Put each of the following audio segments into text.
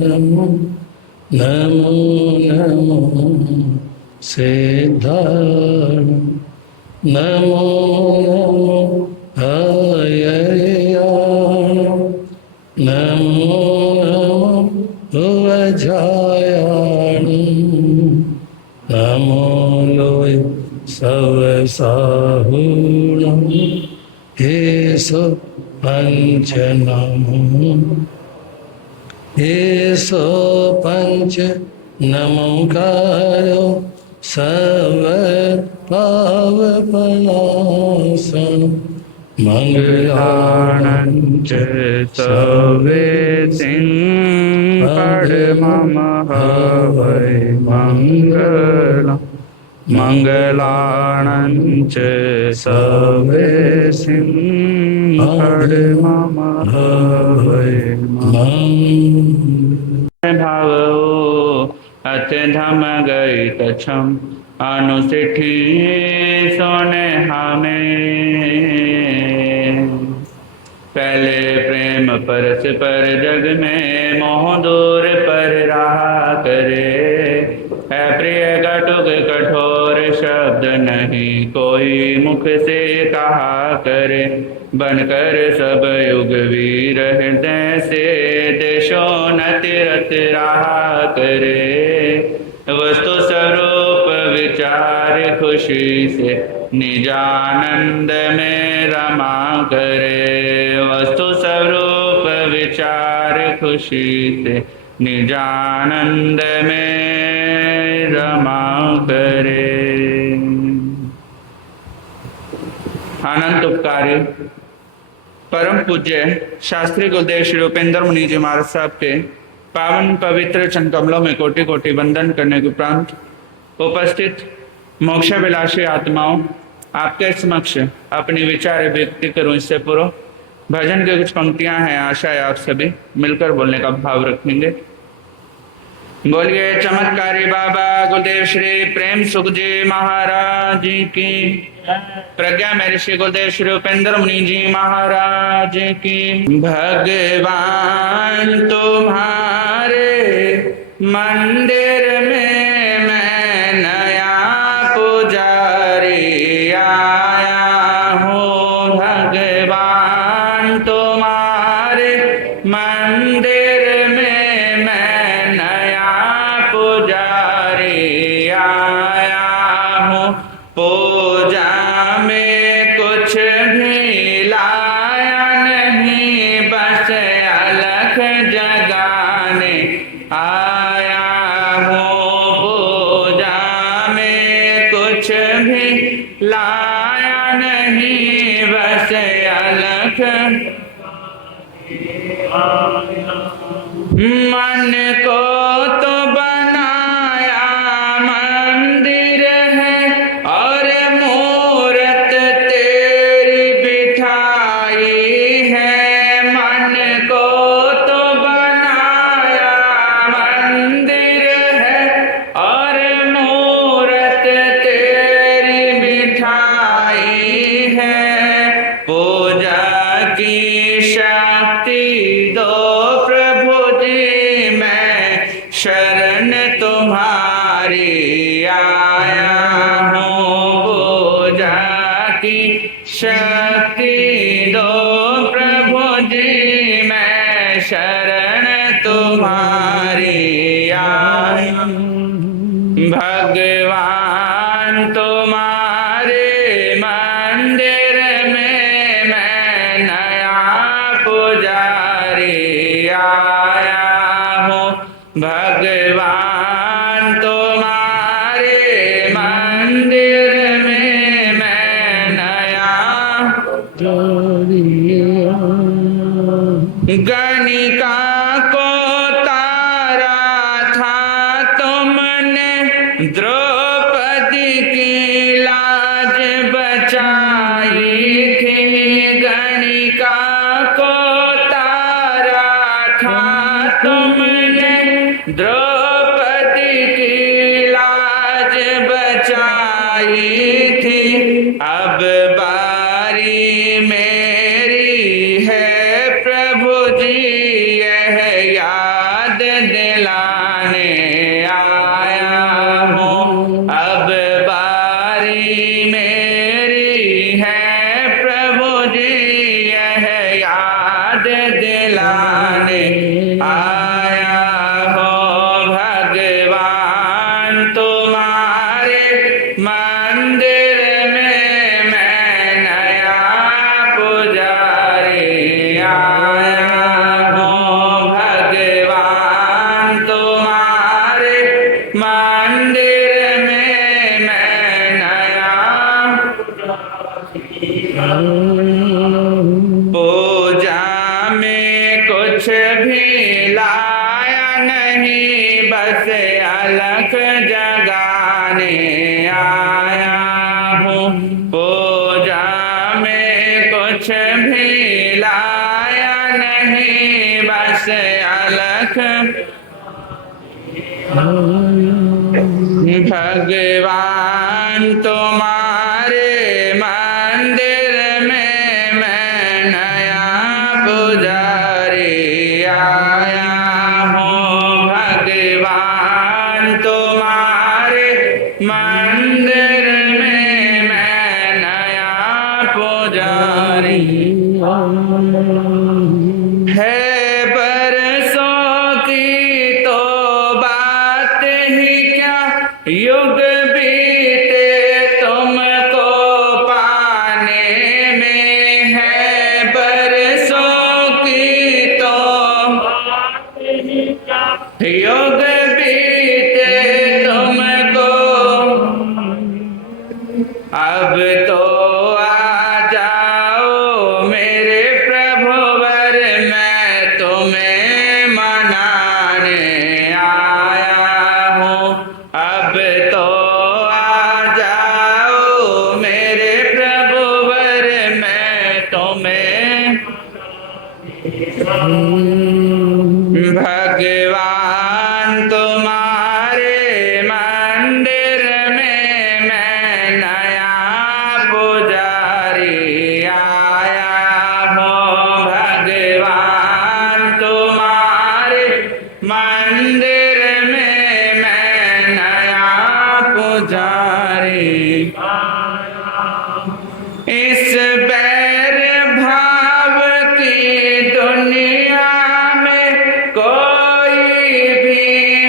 नमो नमो नमो सिद्धार्थ नमो नमो हययान नमो नमो वज्रायान नमो लोय सवसाहुणं हेसो पंच नमो हेसो पंच नमोकारो सर्व पावपनाशन मंगलानं च सवेसिं परमं हवै मंगलम् मंगलानं च सवेसिं परमं हवै भावो अत्यधम गई तछम अनुसिठी सोने हमें पहले प्रेम परस पर जग में मोह दूर पर रहा करे है प्रिय कटुक कठोर शब्द नहीं कोई मुख से कहा करे बनकर सब युग वीर हृदय से देशोन्नति रत रहा करे वस्तु स्वरूप विचार खुशी से निजानंद में रमा करे वस्तु स्वरूप विचार खुशी से निजानंद में रमा करे। अनंत उपकारी परम पूज्य शास्त्री गुरुदेव श्री रूपेंद्र मुनि जी महाराज साहब के पावन पवित्र चरण कमलों में कोटि कोटि वंदन करने के उपरांत उपस्थित मोक्षाभिलाषी आत्माओं, आपके समक्ष अपनी विचार व्यक्त करूं इससे पूर्व भजन की कुछ पंक्तियां हैं। आशा है आप सभी मिलकर बोलने का भाव रखेंगे। बोलिए चमत्कारी बाबा गुरुदेव श्री प्रेम सुख जी महाराज की, प्रज्ञा में ऋषि गुरुदेव श्री उपेंद्र मुनि जी महाराज की। भगवान तुम्हारे मंदिर में मैं नया पुजारी आया हूँ। भगवान तुम्हारे मंदिर में मैं नया पुजारी आया हूँ। पूजा में कुछ भी लाया नहीं, बस अलख जगाने आया हूँ। पूजा में कुछ भी लाया नहीं, बस अलख मन को तो बनाया मंदिर है और मूरत तेरी बिठाई है। मन को तो बनाया मंदिर है और मूरत तेरी बिठाई है। पूजा की शक्ति दो प्रभु जी, मैं शरण तुम्हारी आया हूँ। पूजा की शक्ति दो प्रभु जी, मैं शरण तुम्हारी आया हूँ। भगवान तुम्हारे मंदिर में मैं नया पुजारी आया हूँ। भगवान तुम्हारे मंदिर में मैं नया गणिका को तारा था तुमने, द्रौपदी की लाज बचाई थी। गणिका को तारा था तुमने, द्रौपदी की लाज बचाई थी। अब बारी मेरी है प्रभु जी, यह याद याद दिलाने आया हो भगवान तुम्हारे मंदिर में मैं नया पुजारी आया हो भगवान तुम्हारे मंदिर में मैं नया पूजा में कुछ भी लाया नहीं बस अलख जगाने आया हूँ पूजा में कुछ भी लाया नहीं बस अलख भगवान तुम्हारे मंदिर में मैं नया पुजारी आया हूँ भगवान तुम्हारे मंदिर में मैं नया पुजारी है बरसों की तो बात ही क्या युग बीते तुमको पाने में है बरसों की तो युग बीते तुमको अब तो आ जाओ मेरे प्रभुवर मैं तुम्हें मनाने आया हूँ अब तो आ जाओ मेरे प्रभुवर मैं तुम्हें भगवान तुम्हारे मंदिर में मैं नया पुजारी आया हूँ भगवान तुम्हारे मंदिर में मैं नया पुजारी इस बैर भाव की दुनिया में कोई भी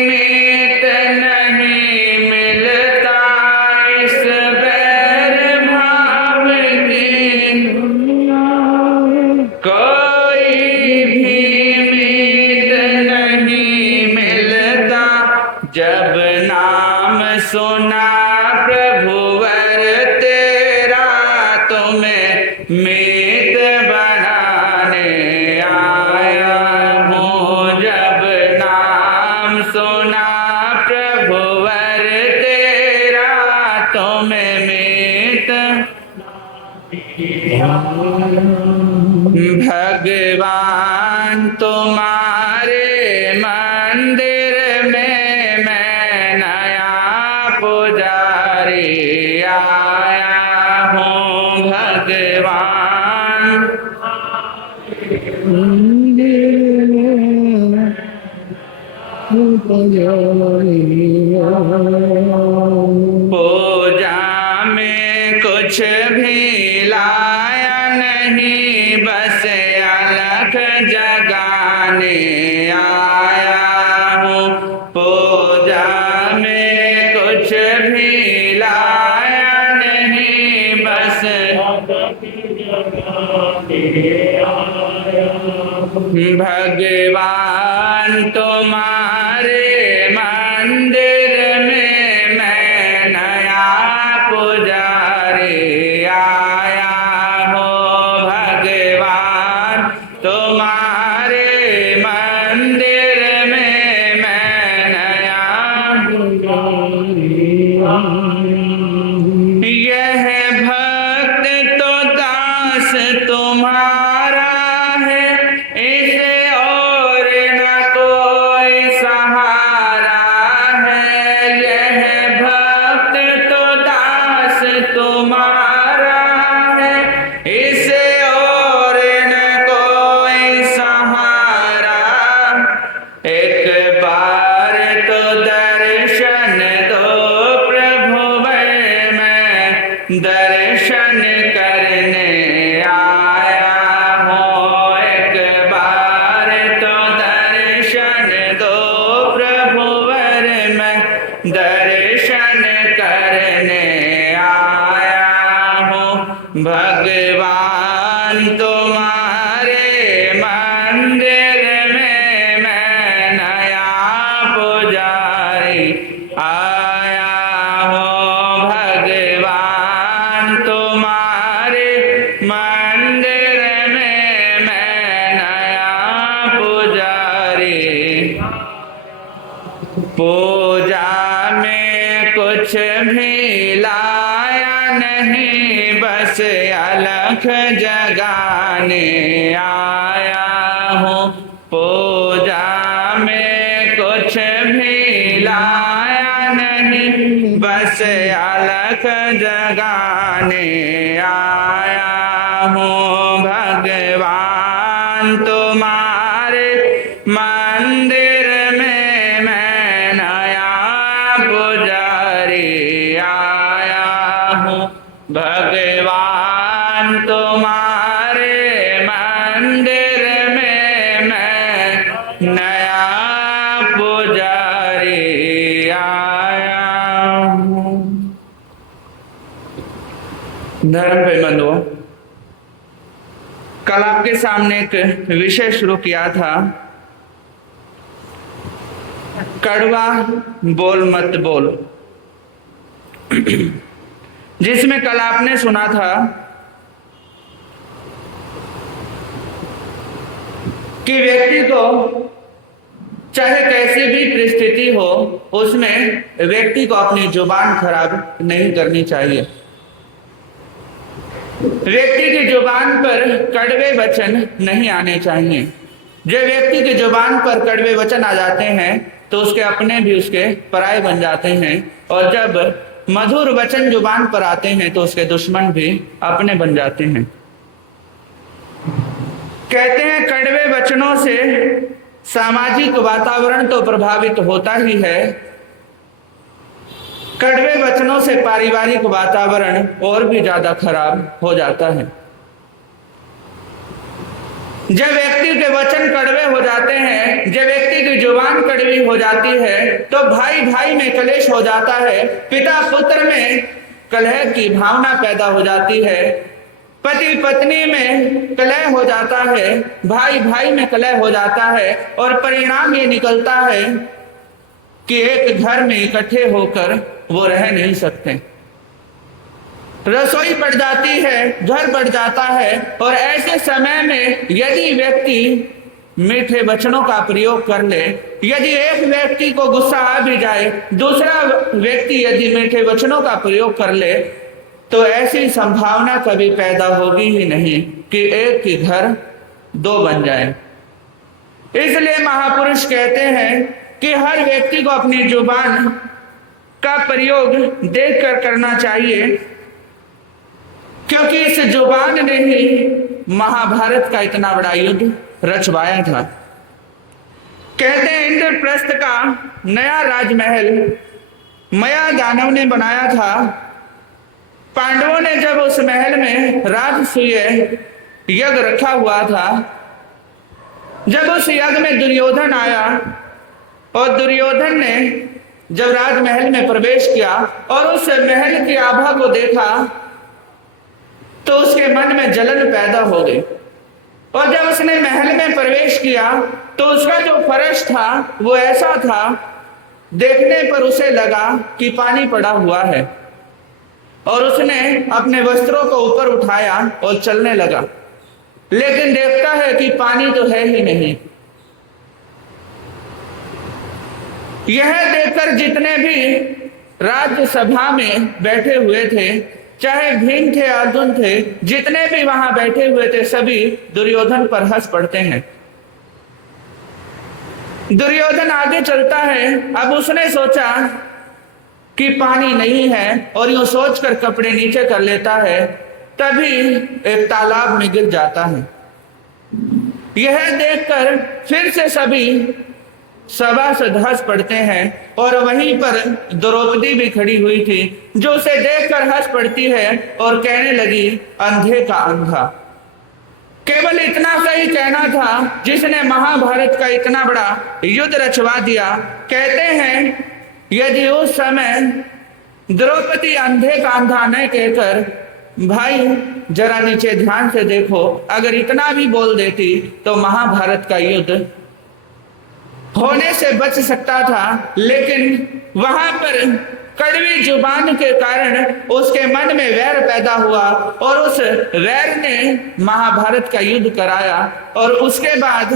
मीत नहीं मिलता इस बैर भाव की कोई भी मीत नहीं मिलता जब नाम सुना प्रभुवर तेरा तुम्हें मीत बनाने आया हूँ जब नाम सुना प्रभुवर तेरा तुम्हें मीत भगवान तुम्हारे मंदिर में मैं नया पुजारी आया हूँ भगवान पूजा में कुछ भी लाया नहीं बस अलख जगाने आया हूँ पूजा में कुछ भी लाया नहीं बस भगवान तुम्हारे मंदिर में मैं नया पुजारी आया हूँ भगवान तुम्हारे मंदिर में मैं नया यह भक्त तो दास तुम्हारा है इसे और न कोई सहारा कुछ भी लाया नहीं, बस अलख जगाने आया हूँ। पूजा में कुछ भी लाया नहीं, बस अलख जगाने आया हूँ। भगवान तुम्हारे मंदिर में मैं नया पुजारी आया हूँ। भगवान तुम्हारे मंदिर में मैं नया पुजारी आया हूँ। धर्म पे बंधुओं, कल आपके सामने एक विषय शुरू किया था, कड़वा बोल मत बोल, जिसमें कल आपने सुना था कि व्यक्ति को चाहे कैसी भी परिस्थिति हो, उसमें व्यक्ति को अपनी जुबान खराब नहीं करनी चाहिए। व्यक्ति की जुबान पर कड़वे वचन नहीं आने चाहिए। जब व्यक्ति की जुबान पर कड़वे वचन आ जाते हैं तो उसके अपने भी उसके पराये बन जाते हैं, और जब मधुर वचन जुबान पर आते हैं तो उसके दुश्मन भी अपने बन जाते हैं। कहते हैं कड़वे वचनों से सामाजिक वातावरण तो प्रभावित होता ही है, कड़वे वचनों से पारिवारिक वातावरण और भी ज्यादा खराब हो जाता है। जब व्यक्ति के वचन कड़वे हो जाते हैं, जब व्यक्ति की जुबान कड़वी हो जाती है, तो भाई भाई में कलेश हो जाता है, पिता पुत्र में कलह की भावना पैदा हो जाती है, पति पत्नी में कलह हो जाता है, भाई भाई में कलह हो जाता है, और परिणाम ये निकलता है कि एक घर में इकट्ठे होकर वो रह नहीं सकते। रसोई बढ़ जाती है, घर बढ़ जाता है, और ऐसे समय में यदि व्यक्ति मीठे वचनों का प्रयोग कर ले, यदि एक व्यक्ति को गुस्सा आ भी जाए, दूसरा व्यक्ति यदि मीठे वचनों का प्रयोग कर ले, तो ऐसी संभावना कभी पैदा होगी ही नहीं कि एक ही घर दो बन जाए। इसलिए महापुरुष कहते हैं कि हर व्यक्ति को अपनी जुबान का प्रयोग देखकर करना चाहिए, क्योंकि इस जुबान ने ही महाभारत का इतना बड़ा युद्ध रचवाया था। कहते हैं इंद्रप्रस्थ का नया राजमहल मया दानव ने बनाया था। पांडवों ने जब उस महल में राजसूय यज्ञ रखा हुआ था, जब उस यज्ञ में दुर्योधन आया और दुर्योधन ने जब राजमहल में प्रवेश किया और उस महल की आभा को देखा तो उसके मन में जलन पैदा हो गई, और जब उसने महल में प्रवेश किया तो उसका जो फर्श था वो ऐसा था, देखने पर उसे लगा कि पानी पड़ा हुआ है, और उसने अपने वस्त्रों को ऊपर उठाया और चलने लगा, लेकिन देखता है कि पानी तो है ही नहीं। यह देखकर जितने भी राज्यसभा में बैठे हुए थे, चाहे भीम थे अर्जुन थे, जितने भी वहां बैठे हुए थे, सभी दुर्योधन पर हंस पड़ते हैं। दुर्योधन आगे चलता है। अब उसने सोचा कि पानी नहीं है, और यूं सोचकर कपड़े नीचे कर लेता है, तभी एक तालाब में गिर जाता है। यह देखकर फिर से सभी सभासद हंस पड़ते हैं, और वहीं पर द्रौपदी भी खड़ी हुई थी, जो उसे देखकर हंस पड़ती है और कहने लगी, अंधे का अंधा। केवल इतना सा ही कहना था जिसने महाभारत का इतना बड़ा युद्ध रचवा दिया। कहते हैं यदि उस समय द्रौपदी अंधे का अंधा न कहकर, भाई जरा नीचे ध्यान से देखो, अगर इतना भी बोल देती तो महाभारत का युद्ध होने से बच सकता था, लेकिन वहां पर कड़वी जुबान के कारण उसके मन में वैर पैदा हुआ, और उस वैर ने महाभारत का युद्ध कराया। और उसके बाद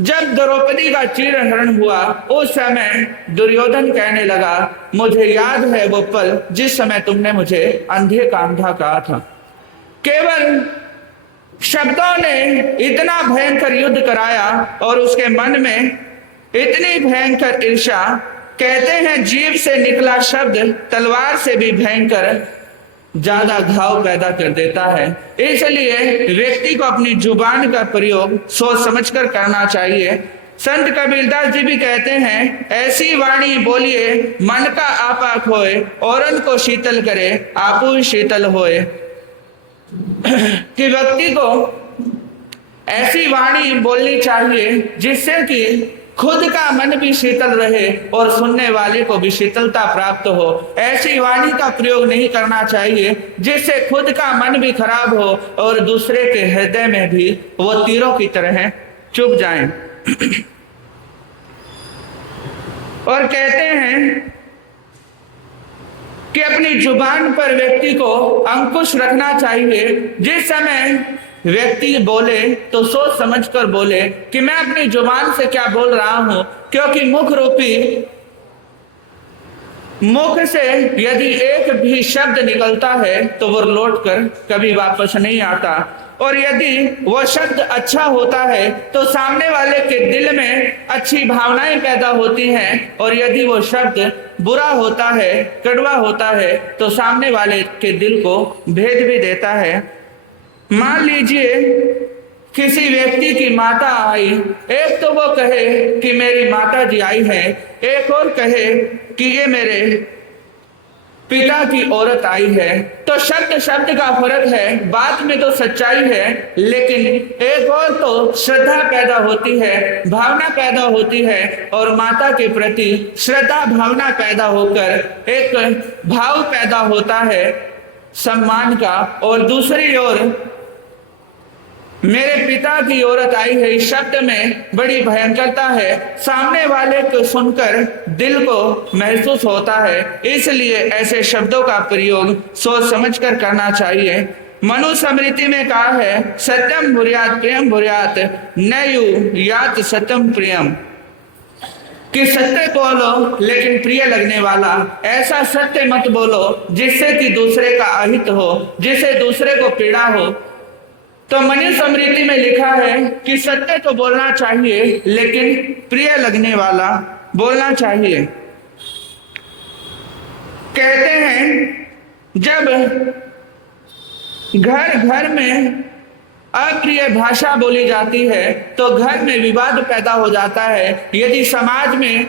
जब द्रौपदी का चीरहरण हुआ उस समय दुर्योधन कहने लगा, मुझे याद है वो पल जिस समय तुमने मुझे अंधे का अंधा कहा था। केवल शब्दों ने इतना भयंकर युद्ध कराया और उसके मन में इतनी भयंकर ईर्ष्या, कहते हैं जीभ से निकला शब्द तलवार से भी भयंकर ज्यादा घाव पैदा कर देता है। इसलिए व्यक्ति को अपनी जुबान का प्रयोग सोच समझकर करना चाहिए। संत कबीरदास जी भी कहते हैं, ऐसी वाणी बोलिए मन का आपा खोए, औरन को शीतल करे आपू शीतल होए। कि व्यक्ति को ऐसी वाणी बोलनी चाहिए जिससे कि खुद का मन भी शीतल रहे और सुनने वाले को भी शीतलता प्राप्त हो। ऐसी वाणी का प्रयोग नहीं करना चाहिए जिससे खुद का मन भी खराब हो और दूसरे के हृदय में भी वो तीरों की तरह चुभ जाएं। और कहते हैं कि अपनी जुबान पर व्यक्ति को अंकुश रखना चाहिए। जिस समय व्यक्ति बोले तो सोच समझकर बोले कि मैं अपनी जुबान से क्या बोल रहा हूं, क्योंकि मुख रूपी मुख से यदि एक भी शब्द निकलता है तो वो लौटकर कभी वापस नहीं आता, और यदि वो शब्द अच्छा होता है तो सामने वाले के दिल में अच्छी भावनाएं पैदा होती हैं, और यदि वो शब्द बुरा होता है, कड़वा होता है, तो सामने वाले के दिल को भेद भी देता है। मान लीजिए किसी व्यक्ति की माता आई, एक तो वो कहे कि मेरी माता जी आई है, एक और कहे कि ये मेरे पिता की औरत आई है, तो शब्द शब्द का फर्क है, बात में तो सच्चाई है, लेकिन एक और तो श्रद्धा पैदा होती है, भावना पैदा होती है, और माता के प्रति श्रद्धा भावना पैदा होकर एक भाव पैदा होता है सम्मान का। और दूसरी ओर मेरे पिता की औरत आई है, इस शब्द में बड़ी भयंकरता है, सामने वाले को सुनकर दिल को महसूस होता है। इसलिए ऐसे शब्दों का प्रयोग सोच समझकर करना चाहिए। मनुस्मृति में कहा है, सत्यम भूर्यात प्रियम भूर्यात नयु यात सत्यम प्रियम, कि सत्य बोलो लेकिन प्रिय लगने वाला। ऐसा सत्य मत बोलो जिससे कि दूसरे का अहित हो, जिससे दूसरे को पीड़ा हो। तो मनुस्मृति में लिखा है कि सत्य तो बोलना चाहिए लेकिन प्रिय लगने वाला बोलना चाहिए। कहते हैं जब घर घर में अप्रिय भाषा बोली जाती है तो घर में विवाद पैदा हो जाता है। यदि समाज में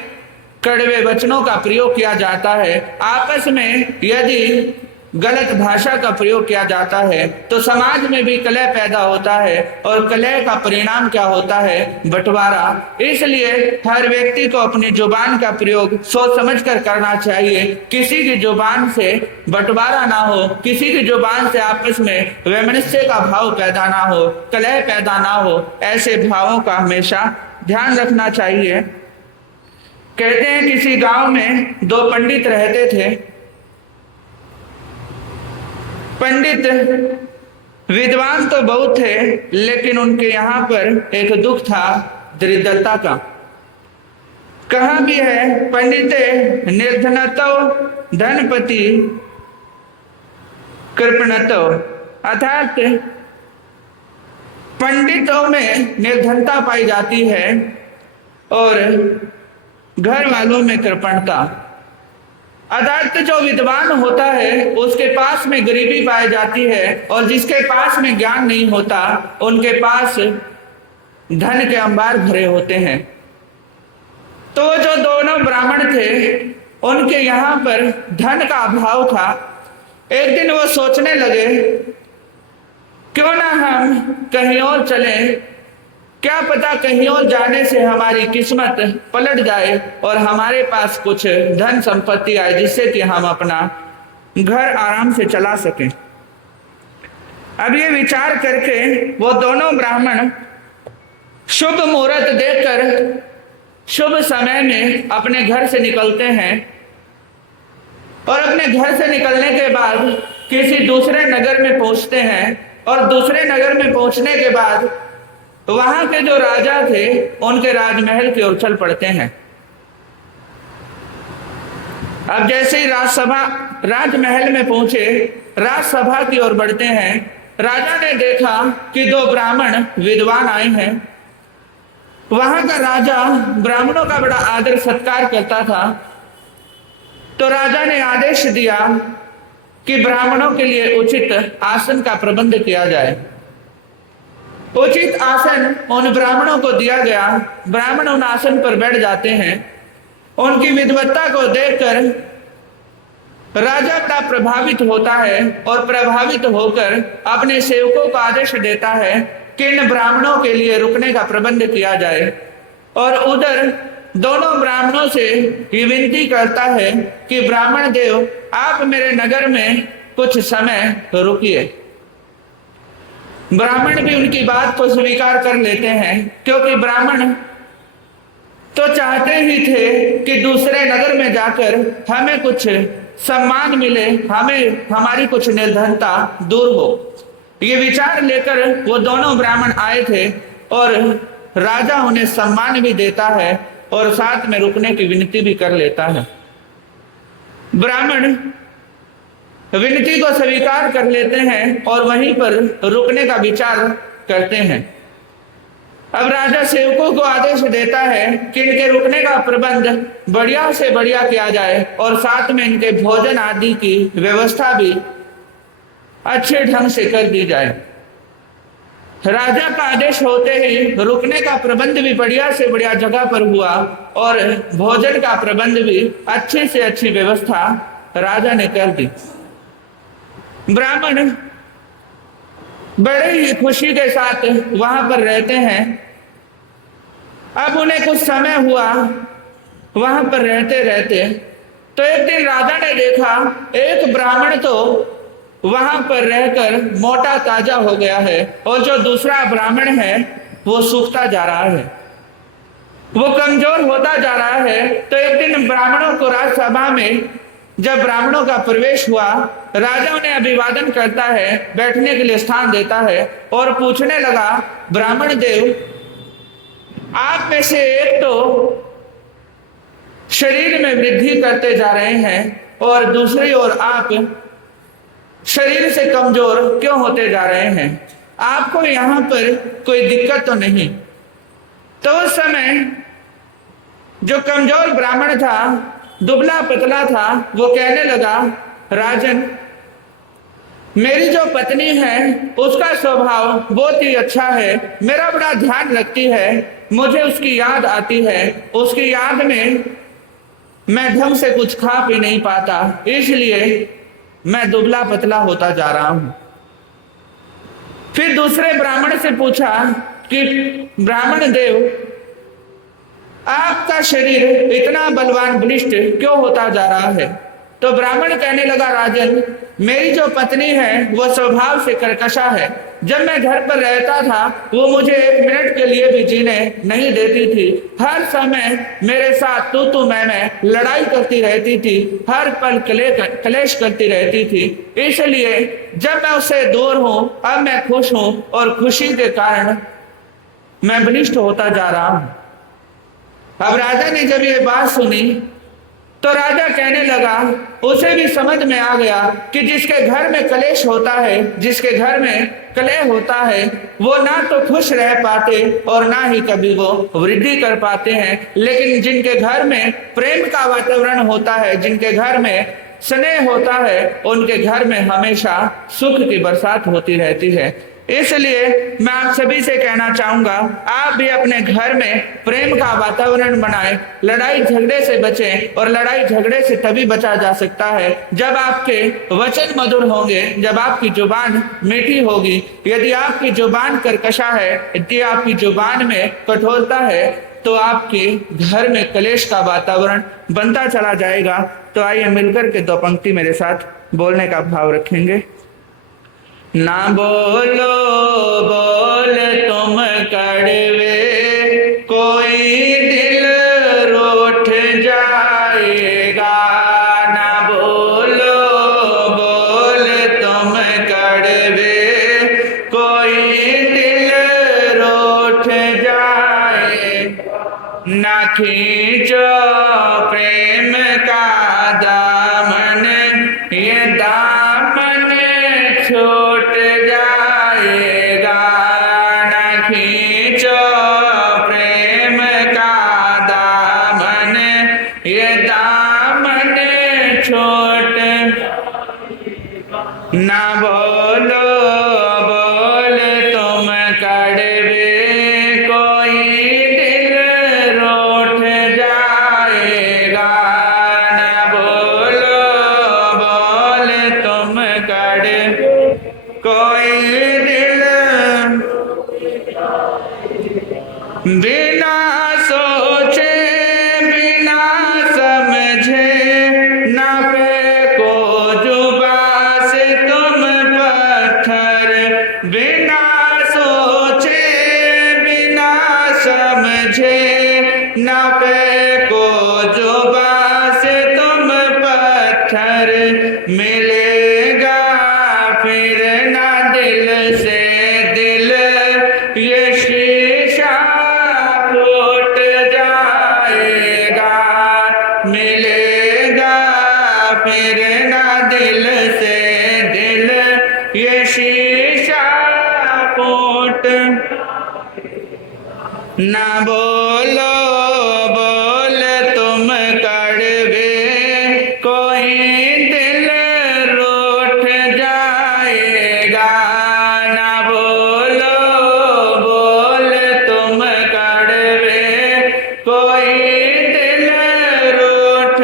कड़वे वचनों का प्रयोग किया जाता है, आपस में यदि गलत भाषा का प्रयोग किया जाता है, तो समाज में भी कलह पैदा होता है, और कलह का परिणाम क्या होता है? बंटवारा। इसलिए हर व्यक्ति को अपनी जुबान का प्रयोग सोच समझकर करना चाहिए। किसी की जुबान से बंटवारा ना हो, किसी की जुबान से आपस में वैमनस्य का भाव पैदा ना हो, कलह पैदा ना हो। ऐसे भावों का हमेशा ध्यान रखना चाहिए। कहते हैं किसी गांव में दो पंडित रहते थे। पंडित विद्वान तो बहुत थे, लेकिन उनके यहाँ पर एक दुख था, दरिद्रता का। कहा भी है, पंडित निर्धनतो धनपति कृपणतो, अर्थात पंडितों में निर्धनता पाई जाती है और घर वालों में कृपणता। अर्थात जो विद्वान होता है उसके पास में गरीबी पाई जाती है, और जिसके पास में ज्ञान नहीं होता उनके पास धन के अंबार भरे होते हैं। तो जो दोनों ब्राह्मण थे उनके यहाँ पर धन का अभाव था। एक दिन वो सोचने लगे, क्यों ना हम कहीं और चलें, क्या पता कहीं और जाने से हमारी किस्मत पलट जाए और हमारे पास कुछ धन संपत्ति आए, जिससे कि हम अपना घर आराम से चला सकें। अब ये विचार करके वो दोनों ब्राह्मण शुभ मुहूर्त देखकर शुभ समय में अपने घर से निकलते हैं, और अपने घर से निकलने के बाद किसी दूसरे नगर में पहुंचते हैं, और दूसरे नगर में पहुंचने के बाद वहां के जो राजा थे उनके राजमहल की ओर चल पड़ते हैं। अब जैसे ही राजमहल में पहुंचे, राजसभा की ओर बढ़ते हैं, राजा ने देखा कि दो ब्राह्मण विद्वान आए हैं। वहां का राजा ब्राह्मणों का बड़ा आदर सत्कार करता था, तो राजा ने आदेश दिया कि ब्राह्मणों के लिए उचित आसन का प्रबंध किया जाए। उचित आसन उन ब्राह्मणों को दिया गया। ब्राह्मण उन आसन पर बैठ जाते हैं। उनकी विद्वत्ता को देखकर राजा बड़ा प्रभावित होता है और प्रभावित होकर अपने सेवकों को आदेश देता है कि इन ब्राह्मणों के लिए रुकने का प्रबंध किया जाए, और उधर दोनों ब्राह्मणों से ये विनती करता है कि ब्राह्मण देव, आप मेरे नगर में कुछ समय रुकिए। ब्राह्मण भी उनकी बात को स्वीकार कर लेते हैं, क्योंकि ब्राह्मण तो चाहते ही थे कि दूसरे नगर में जाकर हमें कुछ सम्मान मिले, हमें हमारी कुछ निर्धनता दूर हो। ये विचार लेकर वो दोनों ब्राह्मण आए थे, और राजा उन्हें सम्मान भी देता है और साथ में रुकने की विनती भी कर लेता है। ब्राह्मण विनती को स्वीकार कर लेते हैं और वहीं पर रुकने का विचार करते हैं। अब राजा सेवकों को आदेश देता है कि इनके रुकने का प्रबंध बढ़िया से बढ़िया किया जाए और साथ में इनके भोजन आदि की व्यवस्था भी अच्छे ढंग से कर दी जाए। राजा का आदेश होते ही रुकने का प्रबंध भी बढ़िया से बढ़िया जगह पर हुआ और भोजन का प्रबंध भी अच्छी से अच्छी व्यवस्था राजा ने कर दी। ब्राह्मण बड़े ही खुशी के साथ वहां पर रहते हैं। अब उन्हें कुछ समय हुआ वहां पर रहते रहते, तो एक दिन राजा ने देखा एक ब्राह्मण तो वहां पर रहकर मोटा ताजा हो गया है, और जो दूसरा ब्राह्मण है वो सूखता जा रहा है, वो कमजोर होता जा रहा है। तो एक दिन ब्राह्मणों को राजसभा में जब ब्राह्मणों का प्रवेश हुआ, राजा उन्हें अभिवादन करता है, बैठने के लिए स्थान देता है और पूछने लगा, ब्राह्मण देव, आप में से एक तो शरीर में वृद्धि करते जा रहे हैं और दूसरी ओर आप शरीर से कमजोर क्यों होते जा रहे हैं? आपको यहां पर कोई दिक्कत तो नहीं? तो उस समय जो कमजोर ब्राह्मण था, दुबला पतला था, वो कहने लगा, राजन, मेरी जो पत्नी है उसका स्वभाव बहुत ही अच्छा है, मेरा बड़ा ध्यान रखती है, मुझे उसकी याद आती है, उसकी याद में मैं ढंग से कुछ खा पी नहीं पाता, इसलिए मैं दुबला पतला होता जा रहा हूं। फिर दूसरे ब्राह्मण से पूछा कि ब्राह्मण देव, आपका शरीर इतना बलवान बलिष्ठ क्यों होता जा रहा है? तो ब्राह्मण कहने लगा, राजन, मेरी जो पत्नी है वो स्वभाव से कर्कशा है। जब मैं घर पर रहता था वो मुझे एक मिनट के लिए भी जीने नहीं देती थी। हर समय मेरे साथ तू मैं लड़ाई करती रहती थी, हर पल कलेश करती रहती थी। इसलिए जब मैं उससे दूर हूं, अब मैं खुश हूं और खुशी के कारण मैं बलिष्ठ होता जा रहा हूं। अब राजा ने जब ये बात सुनी तो राजा कहने लगा, उसे भी समझ में आ गया कि जिसके घर में कलेश होता है, जिसके घर में कलह होता है, वो ना तो खुश रह पाते और ना ही कभी वो वृद्धि कर पाते हैं। लेकिन जिनके घर में प्रेम का वातावरण होता है, जिनके घर में स्नेह होता है, उनके घर में हमेशा सुख की बरसात होती रहती है। इसलिए मैं आप सभी से कहना चाहूंगा, आप भी अपने घर में प्रेम का वातावरण बनाएं, लड़ाई झगड़े से बचें। और लड़ाई झगड़े से तभी बचा जा सकता है जब आपके वचन मधुर होंगे, जब आपकी जुबान मीठी होगी। यदि आपकी जुबान कर्कशा है, यदि आपकी जुबान में कठोरता है, तो आपके घर में कलेश का वातावरण बनता चला जाएगा। तो आइए मिलकर के दो पंक्ति मेरे साथ बोलने का भाव रखेंगे। ना बोलो बोल तुम कड़वे, कोई दिल रूठ जाएगा। ना बोलो बोल तुम कड़वे, कोई दिल रूठ न खींचो प्रेम का दामन, ये दामन छूट जाएगा। न खींचो प्रेम का दामन, ये दामन छूट। न बोलो बोल तुम कड़वे, कोई दिल रूठ जाएगा। न बोलो बोल तुम कड़वे, कोई दिल बिना सोचे बिना समझे न फेंको जुबां से तुम पत्थर। बिना सोचे बिना समझे न फेंको जुबां से तुम पत्थर। मिलेगा फिर ना दिल से दिल, ये शीशा फूट जाएगा। मिलेगा फिर ना दिल से दिल, ये शीशा फूट। ना बोलो बोल तुम कड़वे, कोई दिल रूठ जाएगा। ना बोलो बोल तुम कड़वे, कोई दिल रूठ।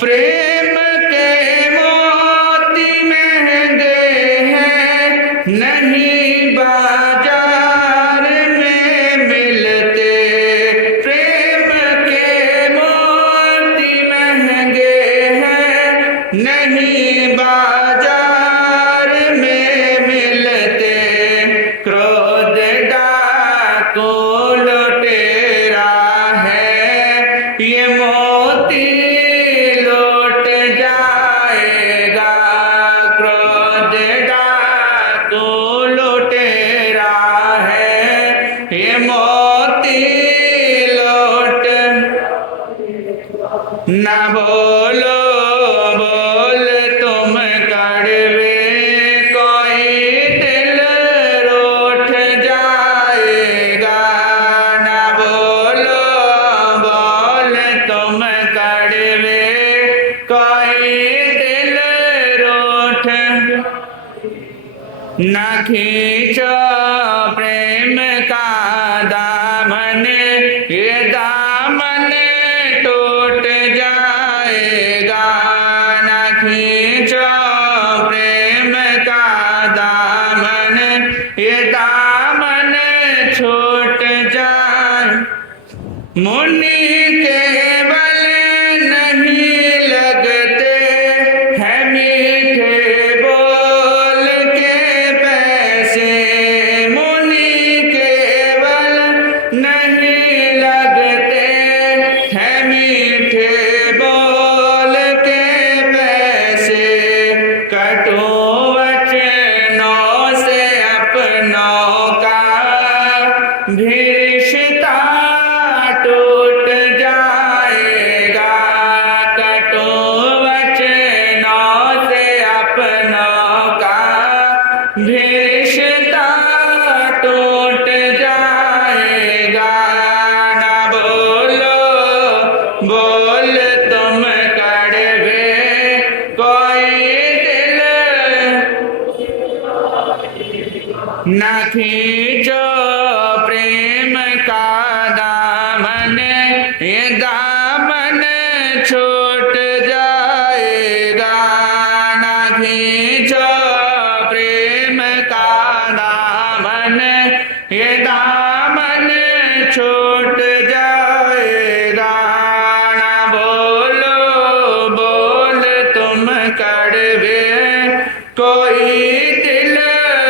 प्रेम के मोती महंगे हैं, नहीं बाजार में मिलते। प्रेम के मोती महंगे हैं, नहीं बाजार में मिलते। क्रोध डाकू लुटेरा है, ये मोती लौट जाएगा। क्रोध डाकू लुटेरा है, ये मोती लौट। न बोलो बोल तुम कड़वे, कोई दिल रूठ जाएगा। न बोलो बोल तुम कड़वे, कोई दिल रूठ। न खींचो प्रेम का दामन, ये दामन टूट जाएगा। न खींचो प्रेम का दामन, ये दामन छूट जाए। मुनि केवल नहीं लगते हैं मीठे बोल के पैसे। मुनि केवल नहीं लगते हैं मीठे बोल के पैसे। कटु वचनों से अपनों का भी रिश्ता टूट जाएगा। कटु वचनों से अपनों का भी रिश्ता टूट जाएगा। ना बोलो बोल तुम कड़वे, कोई दिल न खींचो प्रेम का दामन, ये दामन छूट जाएगा। न खींचो प्रेम का दामन, ये दामन छूट जाएगा। न बोलो बोल तुम कड़वे, कोई दिल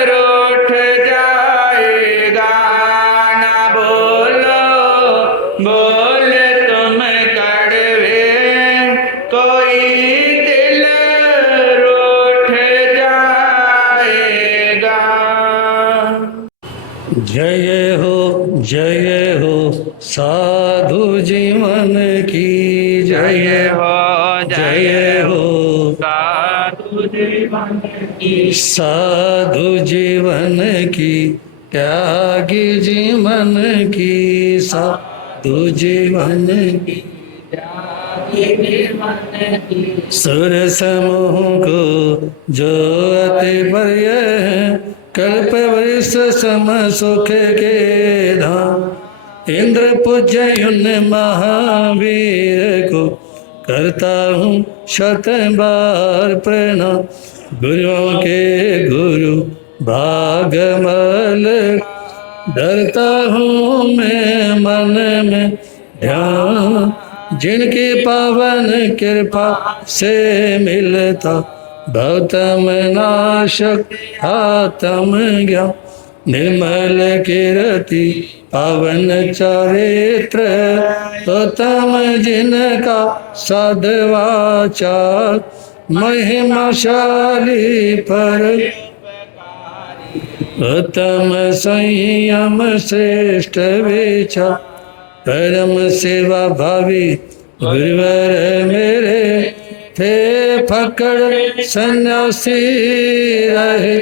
रूठ जाएगा। न बोलो बोल तुम कड़वे, कोई दिल रूठ जाएगा। जय जय हो साधु जीवन की जय हो जय हो साधु जीवन की साधु जीवन की त्यागी जीवन की साधु जीवन की सुर समूह को जो अति प्रिय है कल्प वृष सम सुख के धाम इंद्र पूज्य उन महावीर को करता हूँ शत बार प्रणाम गुरुओं के गुरु भागमल डरता हूँ मैं मन में ध्यान जिनकी पावन कृपा से मिलता भौतम नाशक आत्म ज्ञान निर्मल कीर्ति पावन चरित्र उत्तम जिनका सद्वाचार महिमाशाली पर उत्तम संयम श्रेष्ठ विचार परम सेवा भावी गुरुवर मेरे थे फकड़ सन्यासी रहे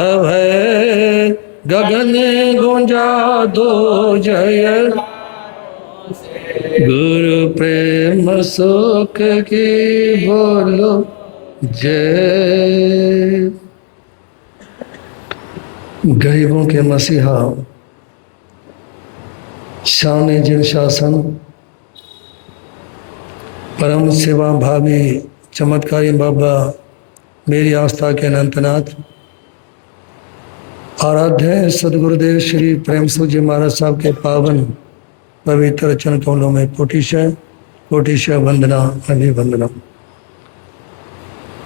अभय गगन गुंजा दो जय गुरु प्रेम सुख की बोलो जय। गरीबों के मसीहा शान जिन शासन परम सेवा भावी चमत्कारी बाबा मेरी आस्था के अनंतनाथ आराध्य सदगुरुदेव श्री प्रेम सुख जी महाराज साहब के पावन पवित्र चरण कमलों में कोटिशा वंदना अभिवंदना।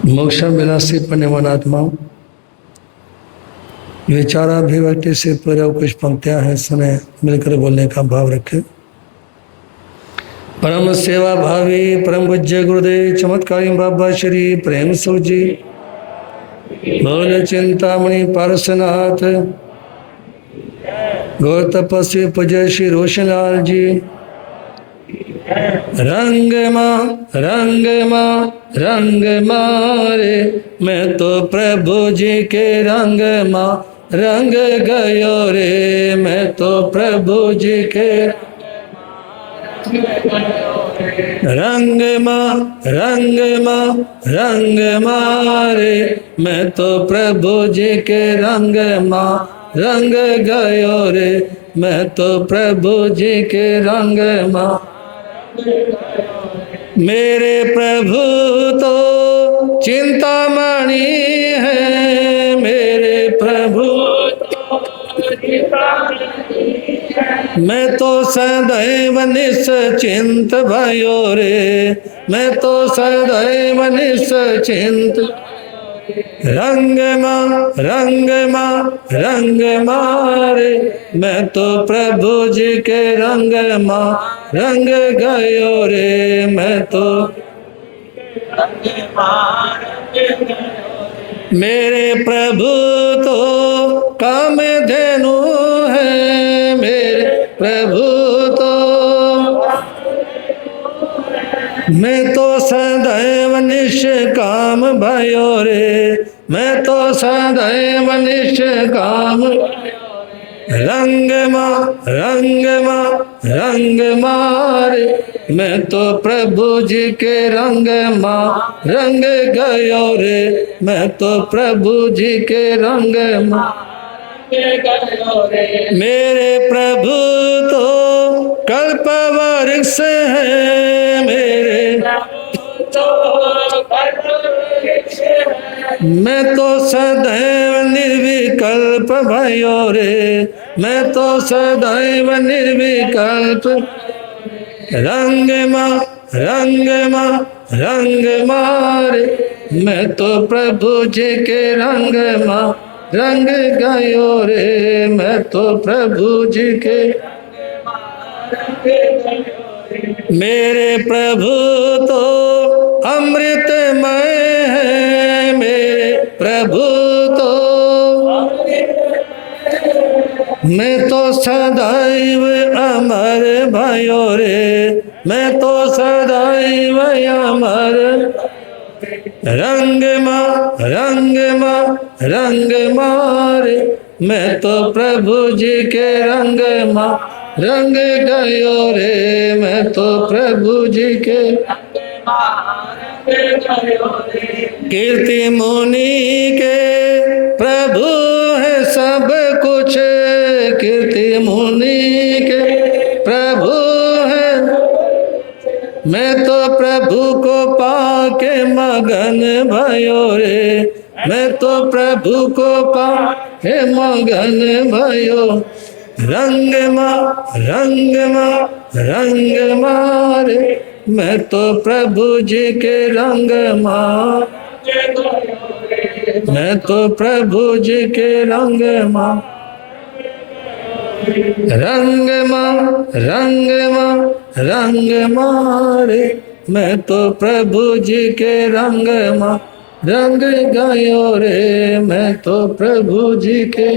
मोक्षम विलासी पुण्यवान आत्मा विचाराभिव्यक्ति से पूर्व कुछ पंक्तियां हैं, सुने मिलकर बोलने का भाव रखें। परम सेवा भावी परम पूज्य गुरुदेव चमत्कारी बाबा श्री प्रेम सुख जी बोल चिंतामणि पारसनाथ गौर तपस्वी पूज्य श्री रोशनलाल जी रंग मारे मैं तो प्रभु जी के रंग गयो रे मैं तो प्रभु जी के रंग मारे मैं तो प्रभु जी के रंग गयो रे मैं तो प्रभु जी के रंग मेरे प्रभु तो चिंतामणि है मेरे प्रभु मैं तो सदैव निश्चिंत भयो रे मैं तो सदैव निश्चिंत रंग मारे मैं तो प्रभु जी के रंग गयो रे मैं तो मेरे प्रभु तो कामधेनु है मेरे प्रभु तो मैं तो सदैव निष्काम भयो रे मैं तो सदैव निष्काम रंग मारे मैं तो प्रभु जी के रंग गयो रे मैं तो प्रभु जी के रंग मेरे प्रभु तो कल्प वृक्ष है मेरे मैं तो सदैव निर्विकल्प भयो रे मैं तो सदैव निर्विकल्प रंग मारे मैं तो प्रभु जी के रंग गयो रे मैं तो प्रभु जी के मेरे प्रभु तो अमृतमय है मेरे प्रभु तो मैं तो सदैव अमर भयो रे, मैं तो सदैव अमर। रंग मारे, मैं तो प्रभु जी के रंग रंग गयो रे, मैं तो प्रभु जी के कीर्ति मुनि के प्रभु है सब कुछ, कीर्ति मुनि के प्रभु है। मैं तो प्रभु को पाके मगन भयो रे, मैं तो प्रभु को पाके मगन भयो। रंग मारे, मैं तो प्रभु जी के रंग मैं तो प्रभु जी के रंग रंग मारे, मैं तो प्रभु जी के रंग रंग गयो रे, मैं तो प्रभु जी के।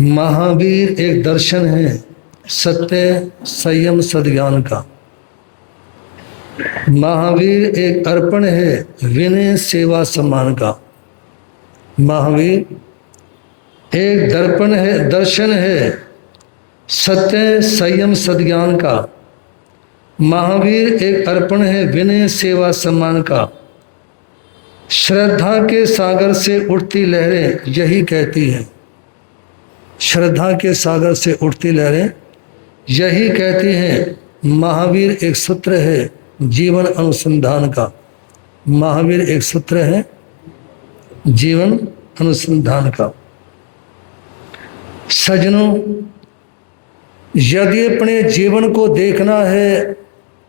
महावीर एक दर्शन है सत्य संयम सद्ज्ञान का। महावीर एक अर्पण है विनय सेवा सम्मान का। महावीर एक दर्पण है, दर्शन है सत्य संयम सद्ज्ञान का। महावीर एक अर्पण है विनय सेवा सम्मान का। श्रद्धा के सागर से उठती लहरें यही कहती हैं, श्रद्धा के सागर से उठती लहरें यही कहती हैं। महावीर एक सूत्र है जीवन अनुसंधान का। महावीर एक सूत्र है जीवन अनुसंधान का। सज्जनों, यदि अपने जीवन को देखना है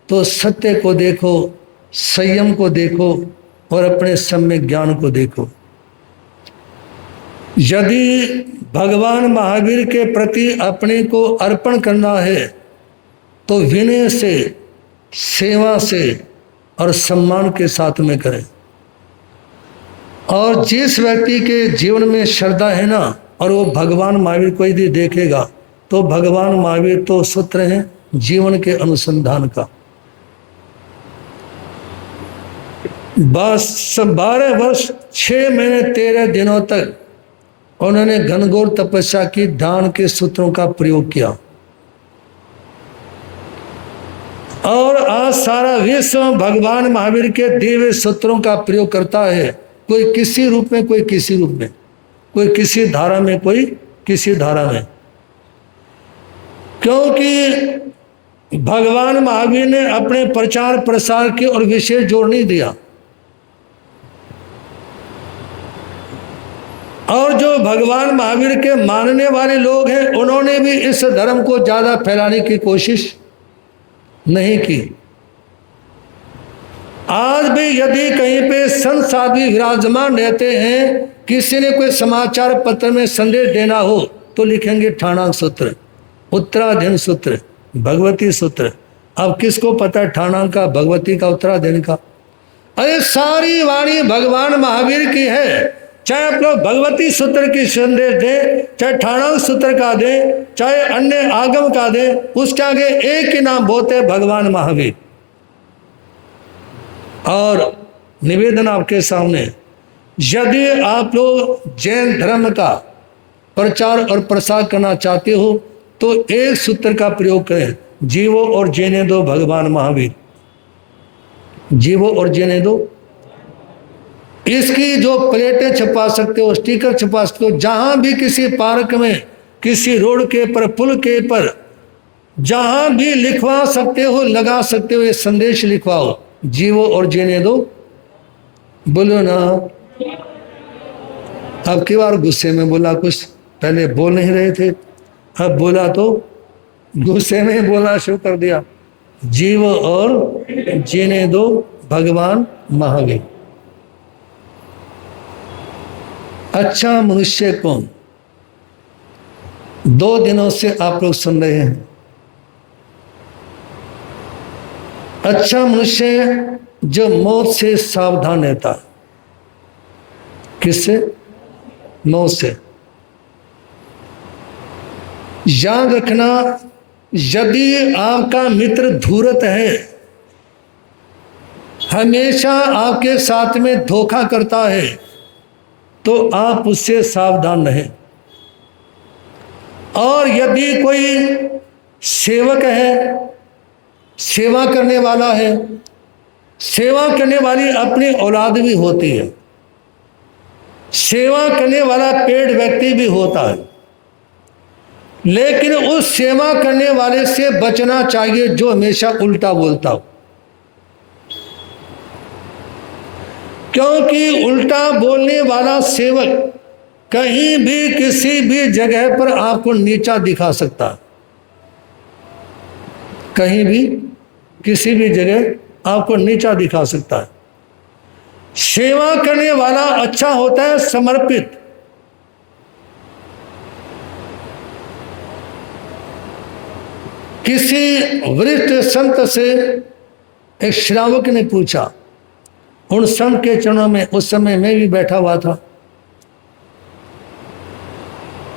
तो सत्य को देखो, संयम को देखो और अपने सम्यक ज्ञान को देखो। यदि भगवान महावीर के प्रति अपने को अर्पण करना है तो विनय से, सेवा से और सम्मान के साथ में करें। और जिस व्यक्ति के जीवन में श्रद्धा है ना, और वो भगवान महावीर को यदि देखेगा तो भगवान महावीर तो सूत्र है जीवन के अनुसंधान का। बस 12 वर्ष 6 महीने 13 दिनों तक उन्होंने घनघोर तपस्या की, ध्यान के सूत्रों का प्रयोग किया। और आज सारा विश्व भगवान महावीर के दिव्य सूत्रों का प्रयोग करता है, कोई किसी रूप में, कोई किसी रूप में, कोई किसी धारा में, कोई किसी धारा में। क्योंकि भगवान महावीर ने अपने प्रचार प्रसार की और विशेष जोर नहीं दिया। और जो भगवान महावीर के मानने वाले लोग हैं उन्होंने भी इस धर्म को ज्यादा फैलाने की कोशिश नहीं की। आज भी यदि कहीं पे संत साधु विराजमान रहते हैं, किसी ने कोई समाचार पत्र में संदेश देना हो तो लिखेंगे ठाणाक सूत्र, उत्तराधीन सूत्र, भगवती सूत्र। अब किसको पता है ठाणाक का, भगवती का, उत्तराधीन का? अरे सारी वाणी भगवान महावीर की है। चाहे आप लोग भगवती सूत्र की संदेश दें, चाहे ठाणाक सूत्र का दें, चाहे अन्य आगम का दें, उसके आगे एक ही नाम बोलते भगवान महावीर। और निवेदन आपके सामने, यदि आप लोग जैन धर्म का प्रचार और प्रसार करना चाहते हो तो एक सूत्र का प्रयोग करें, जीवो और जीने दो भगवान महावीर। जीवो और जीने दो। इसकी जो प्लेटें छपा सकते हो, स्टिकर छपा सकते हो, जहां भी किसी पार्क में, किसी रोड के पर, पुल के पर, जहां भी लिखवा सकते हो, लगा सकते हो, ये संदेश लिखवाओ, जीवो और जीने दो। बोलो ना। अब की बार गुस्से में बोला, कुछ पहले बोल नहीं रहे थे, अब बोला तो गुस्से में बोला शुरू कर दिया। जीवो और जीने दो भगवान महावीर। अच्छा मनुष्य कौन? 2 दिनों से आप लोग सुन रहे हैं। अच्छा मनुष्य जो मौत से सावधान रहता। किससे? मौत से। याद रखना, यदि आपका मित्र धूर्त है, हमेशा आपके साथ में धोखा करता है, तो आप उससे सावधान रहें। और यदि कोई सेवक है, सेवा करने वाला है, सेवा करने वाली अपनी औलाद भी होती है, सेवा करने वाला पेड़ व्यक्ति भी होता है, लेकिन उस सेवा करने वाले से बचना चाहिए जो हमेशा उल्टा बोलता हो। क्योंकि उल्टा बोलने वाला सेवक कहीं भी किसी भी जगह पर आपको नीचा दिखा सकता है, कहीं भी किसी भी जगह आपको नीचा दिखा सकता है। सेवा करने वाला अच्छा होता है, समर्पित। किसी वृद्ध संत से एक श्रावक ने पूछा, उन संत के चरणों में उस समय मैं भी बैठा हुआ था,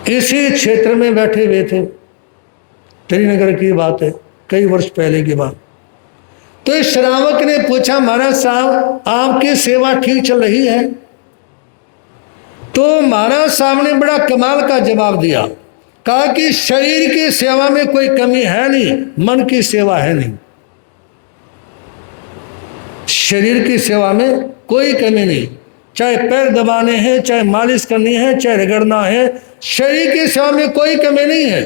इसी क्षेत्र में बैठे हुए थे, श्रीनगर की बात है, कई वर्ष पहले की बात। तो इस श्रावक ने पूछा, महाराज साहब आपकी सेवा ठीक चल रही है? तो महाराज साहब ने बड़ा कमाल का जवाब दिया, कहा कि शरीर की सेवा में कोई कमी है नहीं, मन की सेवा है नहीं। शरीर की सेवा में कोई कमी नहीं, चाहे पैर दबाने हैं, चाहे मालिश करनी है, चाहे रगड़ना है, शरीर की सेवा में कोई कमी नहीं है,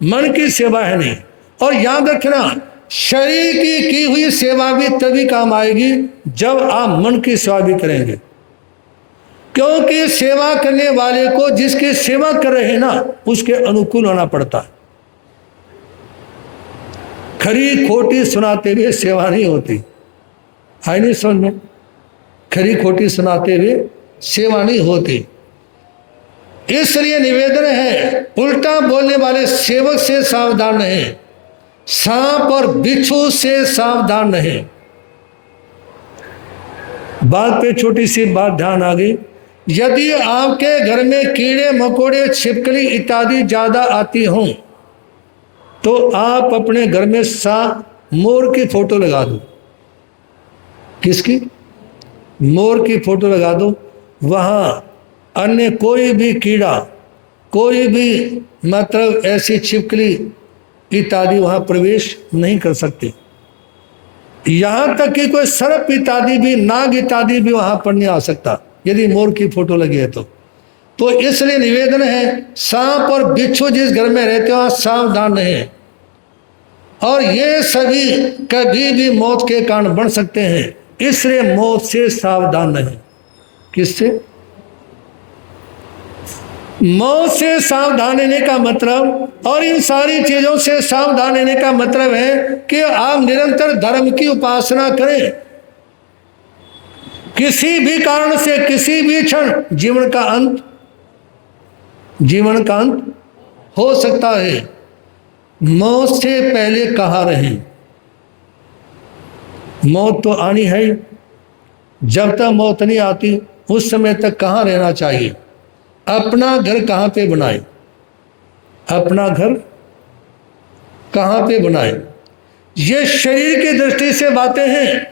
मन की सेवा है नहीं। और याद रखना, शरीर की हुई सेवा भी तभी काम आएगी जब आप मन की सेवा भी करेंगे। क्योंकि सेवा करने वाले को जिसकी सेवा कर रहे हैं ना, उसके अनुकूल होना पड़ता है। खरी खोटी सुनाते हुए सेवा नहीं होती, है नहीं समझ में? खरी खोटी सुनाते हुए सेवा नहीं होती। इसलिए निवेदन है, उल्टा बोलने वाले सेवक से सावधान रहें, सांप और बिच्छू से सावधान रहें। बात पे छोटी सी बात ध्यान आ गई। यदि आपके घर में कीड़े मकोड़े छिपकली इत्यादि ज्यादा आती हों, तो आप अपने घर में मोर की फोटो लगा दो। किसकी? मोर की फोटो लगा दो। वहां अन्य कोई भी कीड़ा, कोई भी मतलब ऐसी छिपकली इत्यादि वहां प्रवेश नहीं कर सकते। यहां तक कि कोई सर्प इत्यादि भी, नाग इत्यादि भी वहां पर नहीं आ सकता यदि मोर की फोटो लगी है तो इसलिए निवेदन है, सांप और बिच्छू जिस घर में रहते हो सावधान रहें। और ये सभी कभी भी मौत के कारण बन सकते हैं, इसलिए मौत से सावधान रहें। किससे? मौत से सावधान रहने का मतलब, और इन सारी चीजों से सावधान रहने का मतलब है कि आप निरंतर धर्म की उपासना करें। किसी भी कारण से किसी भी क्षण जीवन का अंत हो सकता है। मौत से पहले कहाँ रहें? मौत तो आनी है, जब तक मौत नहीं आती उस समय तक कहाँ रहना चाहिए? अपना घर कहाँ पे बनाए? अपना घर कहाँ पे बनाए? ये शरीर की दृष्टि से बातें हैं।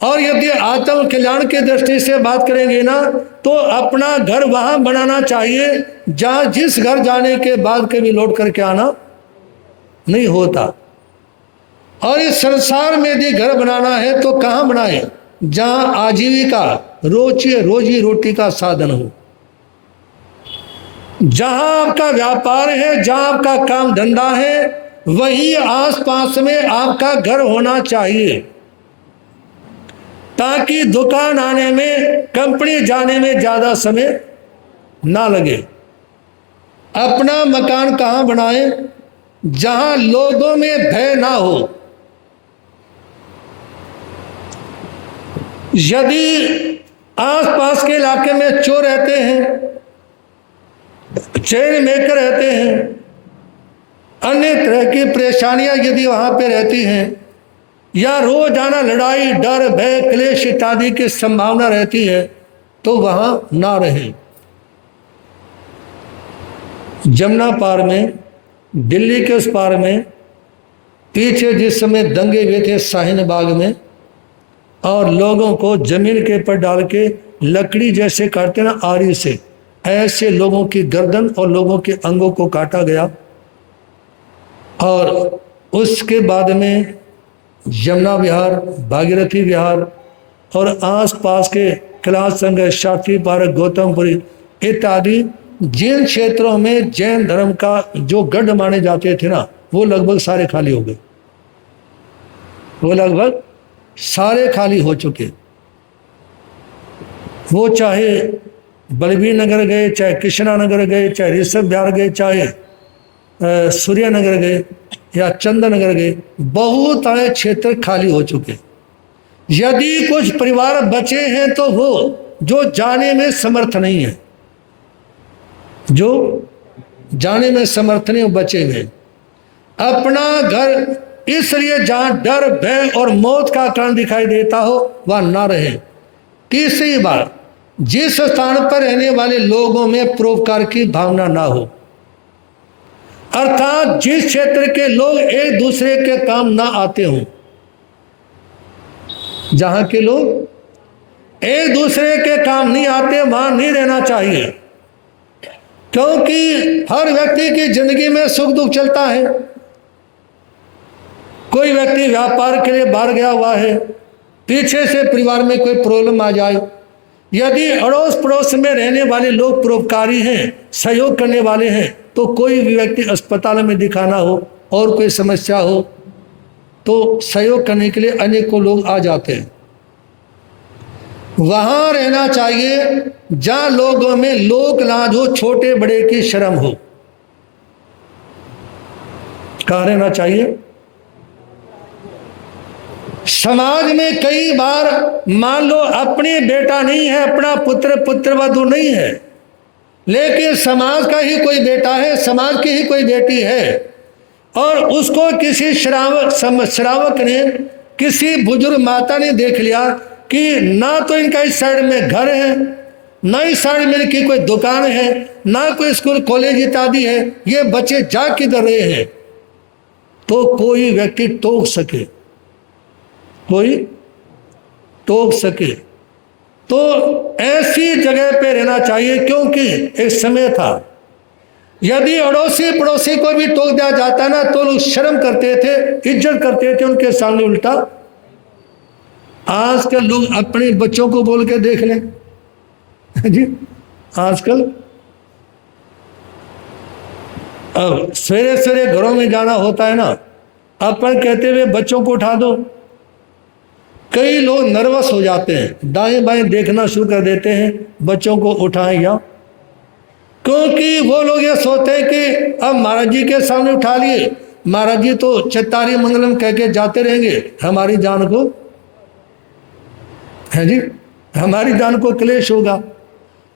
और यदि आत्म कल्याण की दृष्टि से बात करेंगे ना, तो अपना घर वहां बनाना चाहिए जहां जिस घर जाने के बाद कभी लौट करके आना नहीं होता। और इस संसार में यदि घर बनाना है तो कहाँ बनाए? जहां आजीविका, रोजी रोटी का साधन हो, जहां आपका व्यापार है, जहां आपका काम धंधा है, वही आसपास में आपका घर होना चाहिए, ताकि दुकान आने में, कंपनी जाने में ज्यादा समय ना लगे। अपना मकान कहां बनाए? जहां लोगों में भय ना हो। यदि आसपास के इलाके में चोर रहते हैं, चेन मेकर रहते हैं, अन्य तरह की परेशानियां यदि वहां पे रहती हैं, या रोजाना लड़ाई, डर, भय, क्लेश इत्यादि की संभावना रहती है, तो वहां ना रहें। जमुना पार में दिल्ली के उस पार में पीछे जिस समय दंगे हुए थे शाहीन बाग में, और लोगों को जमीन के ऊपर डाल के लकड़ी जैसे काटते ना आरी से, ऐसे लोगों की गर्दन और लोगों के अंगों को काटा गया। और उसके बाद में यमुना विहार, भागीरथी विहार और आसपास के कैलाश संघ, शास्त्री पार्क, गौतमपुरी इत्यादि जिन क्षेत्रों में जैन धर्म का जो गढ़ माने जाते थे ना, वो लगभग सारे खाली हो गए। वो लगभग सारे खाली हो चुके। वो चाहे बलबीर नगर गए, चाहे कृष्णा नगर गए, चाहे ऋषभ विहार गए, चाहे सूर्य नगर गए या चंदन नगर गए, बहुत सारे क्षेत्र खाली हो चुके। यदि कुछ परिवार बचे हैं तो वो जो जाने में समर्थ नहीं है, जो जाने में समर्थ नहीं, बचे हुए। अपना घर इसलिए जहां डर, भय और मौत का कारण दिखाई देता हो वह ना रहे। तीसरी बात, जिस स्थान पर रहने वाले लोगों में परोपकार की भावना ना हो, अर्थात जिस क्षेत्र के लोग एक दूसरे के काम ना आते हों, जहां के लोग एक दूसरे के काम नहीं आते वहां नहीं रहना चाहिए, क्योंकि हर व्यक्ति की जिंदगी में सुख दुख चलता है। कोई व्यक्ति व्यापार के लिए बाहर गया हुआ है, पीछे से परिवार में कोई प्रॉब्लम आ जाए, यदि अड़ोस पड़ोस में रहने वाले लोग परोपकारी हैं, सहयोग करने वाले हैं, तो कोई भी व्यक्ति अस्पताल में दिखाना हो और कोई समस्या हो तो सहयोग करने के लिए अनेकों लोग आ जाते हैं। वहां रहना चाहिए जहां लोगों में लोक लाज हो, छोटे बड़े की शर्म हो। कहां रहना चाहिए? समाज में कई बार मान लो अपनी बेटा नहीं है, अपना पुत्र पुत्रवधू नहीं है, लेकिन समाज का ही कोई बेटा है, समाज की ही कोई बेटी है, और उसको किसी श्रावक ने, किसी बुजुर्ग माता ने देख लिया कि ना तो इनका इस साइड में घर है, ना इस साइड में इनकी कोई दुकान है, ना कोई स्कूल कॉलेज इत्यादि है, ये बच्चे जा किधर रहे हैं, तो कोई व्यक्ति टोक सके, कोई टोक सके, तो ऐसी जगह पे रहना चाहिए। क्योंकि एक समय था यदि अड़ोसी पड़ोसी को भी टोक दिया जाता ना तो लोग शर्म करते थे, इज्जत करते थे उनके सामने। उल्टा आजकल लोग अपने बच्चों को बोल के देख लें जी। आजकल अब सवेरे सवेरे घरों में जाना होता है ना, अपन कहते हुए बच्चों को उठा दो, कई लोग नर्वस हो जाते हैं, दाएं बाएं देखना शुरू कर देते हैं, बच्चों को उठाएं या, क्योंकि वो लोग ये सोचते हैं कि अब महाराज जी के सामने उठा लिए, महाराज जी तो चत्तारी मंगलम कह के जाते रहेंगे, हमारी जान को है जी, हमारी जान को क्लेश होगा।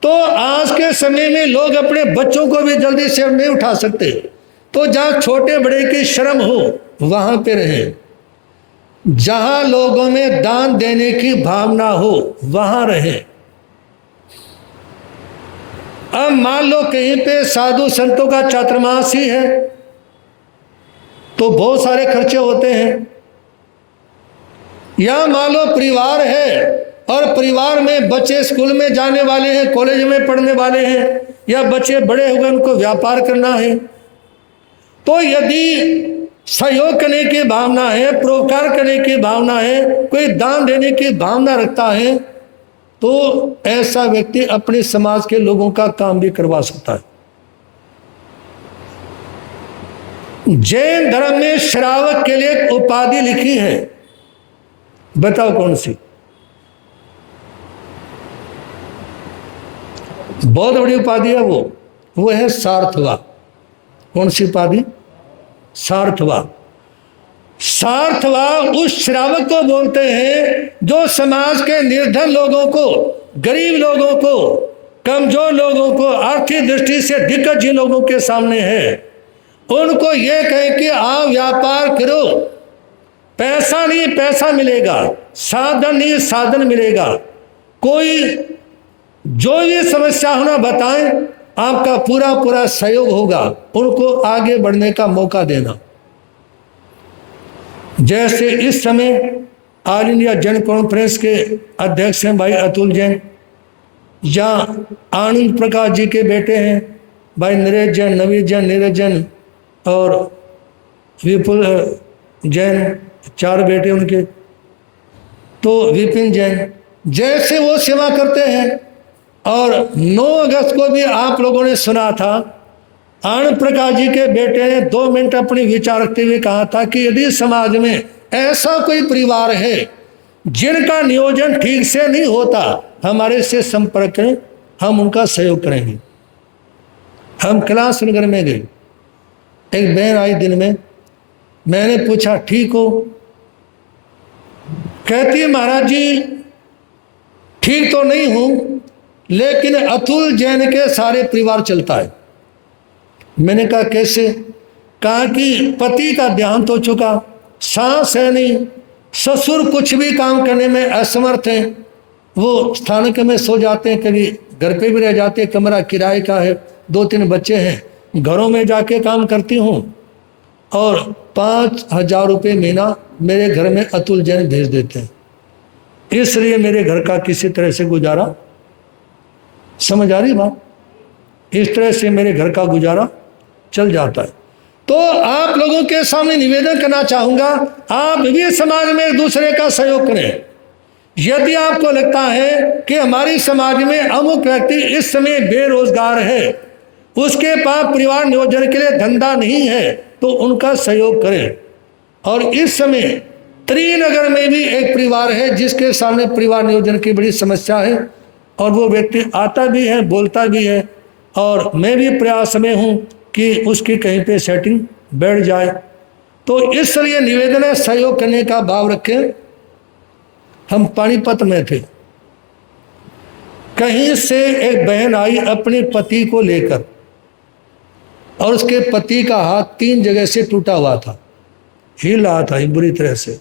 तो आज के समय में लोग अपने बच्चों को भी जल्दी से नहीं उठा सकते, तो जहां छोटे बड़े की शर्म हो वहां पे रहें, जहां लोगों में दान देने की भावना हो वहां रहें। अब मान लो कहीं पे साधु संतों का चातुर्मास ही है तो बहुत सारे खर्चे होते हैं, या मान लो परिवार है और परिवार में बच्चे स्कूल में जाने वाले हैं, कॉलेज में पढ़ने वाले हैं, या बच्चे बड़े हो गए उनको व्यापार करना है, तो यदि सहयोग करने की भावना है, परोपकार करने की भावना है, कोई दान देने की भावना रखता है, तो ऐसा व्यक्ति अपने समाज के लोगों का काम भी करवा सकता है। जैन धर्म में श्रावक के लिए एक उपाधि लिखी है, बताओ कौन सी? बहुत बड़ी उपाधि है वो है सार्थवा। कौन सी उपाधि? सार्थवा। सार्थवा उस श्रावक को बोलते हैं जो समाज के निर्धन लोगों को, गरीब लोगों को, कमजोर लोगों को, आर्थिक दृष्टि से दिक्कत जिन लोगों के सामने है, उनको ये कहें कि आप व्यापार करो, पैसा नहीं पैसा मिलेगा, साधन नहीं साधन मिलेगा, कोई जो ये समस्या होना बताएं, आपका पूरा पूरा सहयोग होगा, उनको आगे बढ़ने का मौका देना। जैसे इस समय ऑल इंडिया जन कॉन्फ्रेंस के अध्यक्ष हैं भाई अतुल जैन, या आनंद प्रकाश जी के बेटे हैं भाई नरेश जैन, नवीन जैन, नीरज जैन और विपुल जैन, 4 बेटे उनके, तो विपिन जैन, जैसे वो सेवा करते हैं। और 9 अगस्त को भी आप लोगों ने सुना था, आनंद प्रकाश जी के बेटे ने 2 मिनट अपनी विचार रखते हुए कहा था कि यदि समाज में ऐसा कोई परिवार है जिनका नियोजन ठीक से नहीं होता, हमारे से संपर्क करें, हम उनका सहयोग करेंगे। हम कैलाश नगर में गए, एक बहन आई दिन में, मैंने पूछा ठीक हो? कहती है महाराज जी ठीक तो नहीं हूं, लेकिन अतुल जैन के सारे परिवार चलता है। मैंने कहा कैसे? कहा कि पति का देहांत हो चुका, सास है नहीं, ससुर कुछ भी काम करने में असमर्थ हैं, वो स्थानक में सो जाते हैं, कभी घर पे भी रह जाते हैं, कमरा किराए का है, 2-3 बच्चे हैं, घरों में जाके काम करती हूँ और 5,000 रुपये महीना मेरे घर में अतुल जैन भेज देते हैं, इसलिए मेरे घर का किसी तरह से गुजारा, समझ आ रही बात? इस तरह से मेरे घर का गुजारा चल जाता है। तो आप लोगों के सामने निवेदन करना चाहूंगा, आप भी समाज में एक दूसरे का सहयोग करें। यदि आपको लगता है कि हमारी समाज में अमुक व्यक्ति इस समय बेरोजगार है, उसके पास परिवार नियोजन के लिए धंधा नहीं है, तो उनका सहयोग करें। और इस समय त्रिनगर में भी एक परिवार है जिसके सामने परिवार नियोजन की बड़ी समस्या है, और वो व्यक्ति आता भी है, बोलता भी है, और मैं भी प्रयास में हूँ कि उसकी कहीं पे सेटिंग बैठ जाए। तो इसलिए निवेदन है, सहयोग करने का भाव रखें। हम पानीपत में थे, कहीं से एक बहन आई अपने पति को लेकर, और उसके पति का हाथ 3 जगह से टूटा हुआ था, हिल रहा था बुरी तरह से।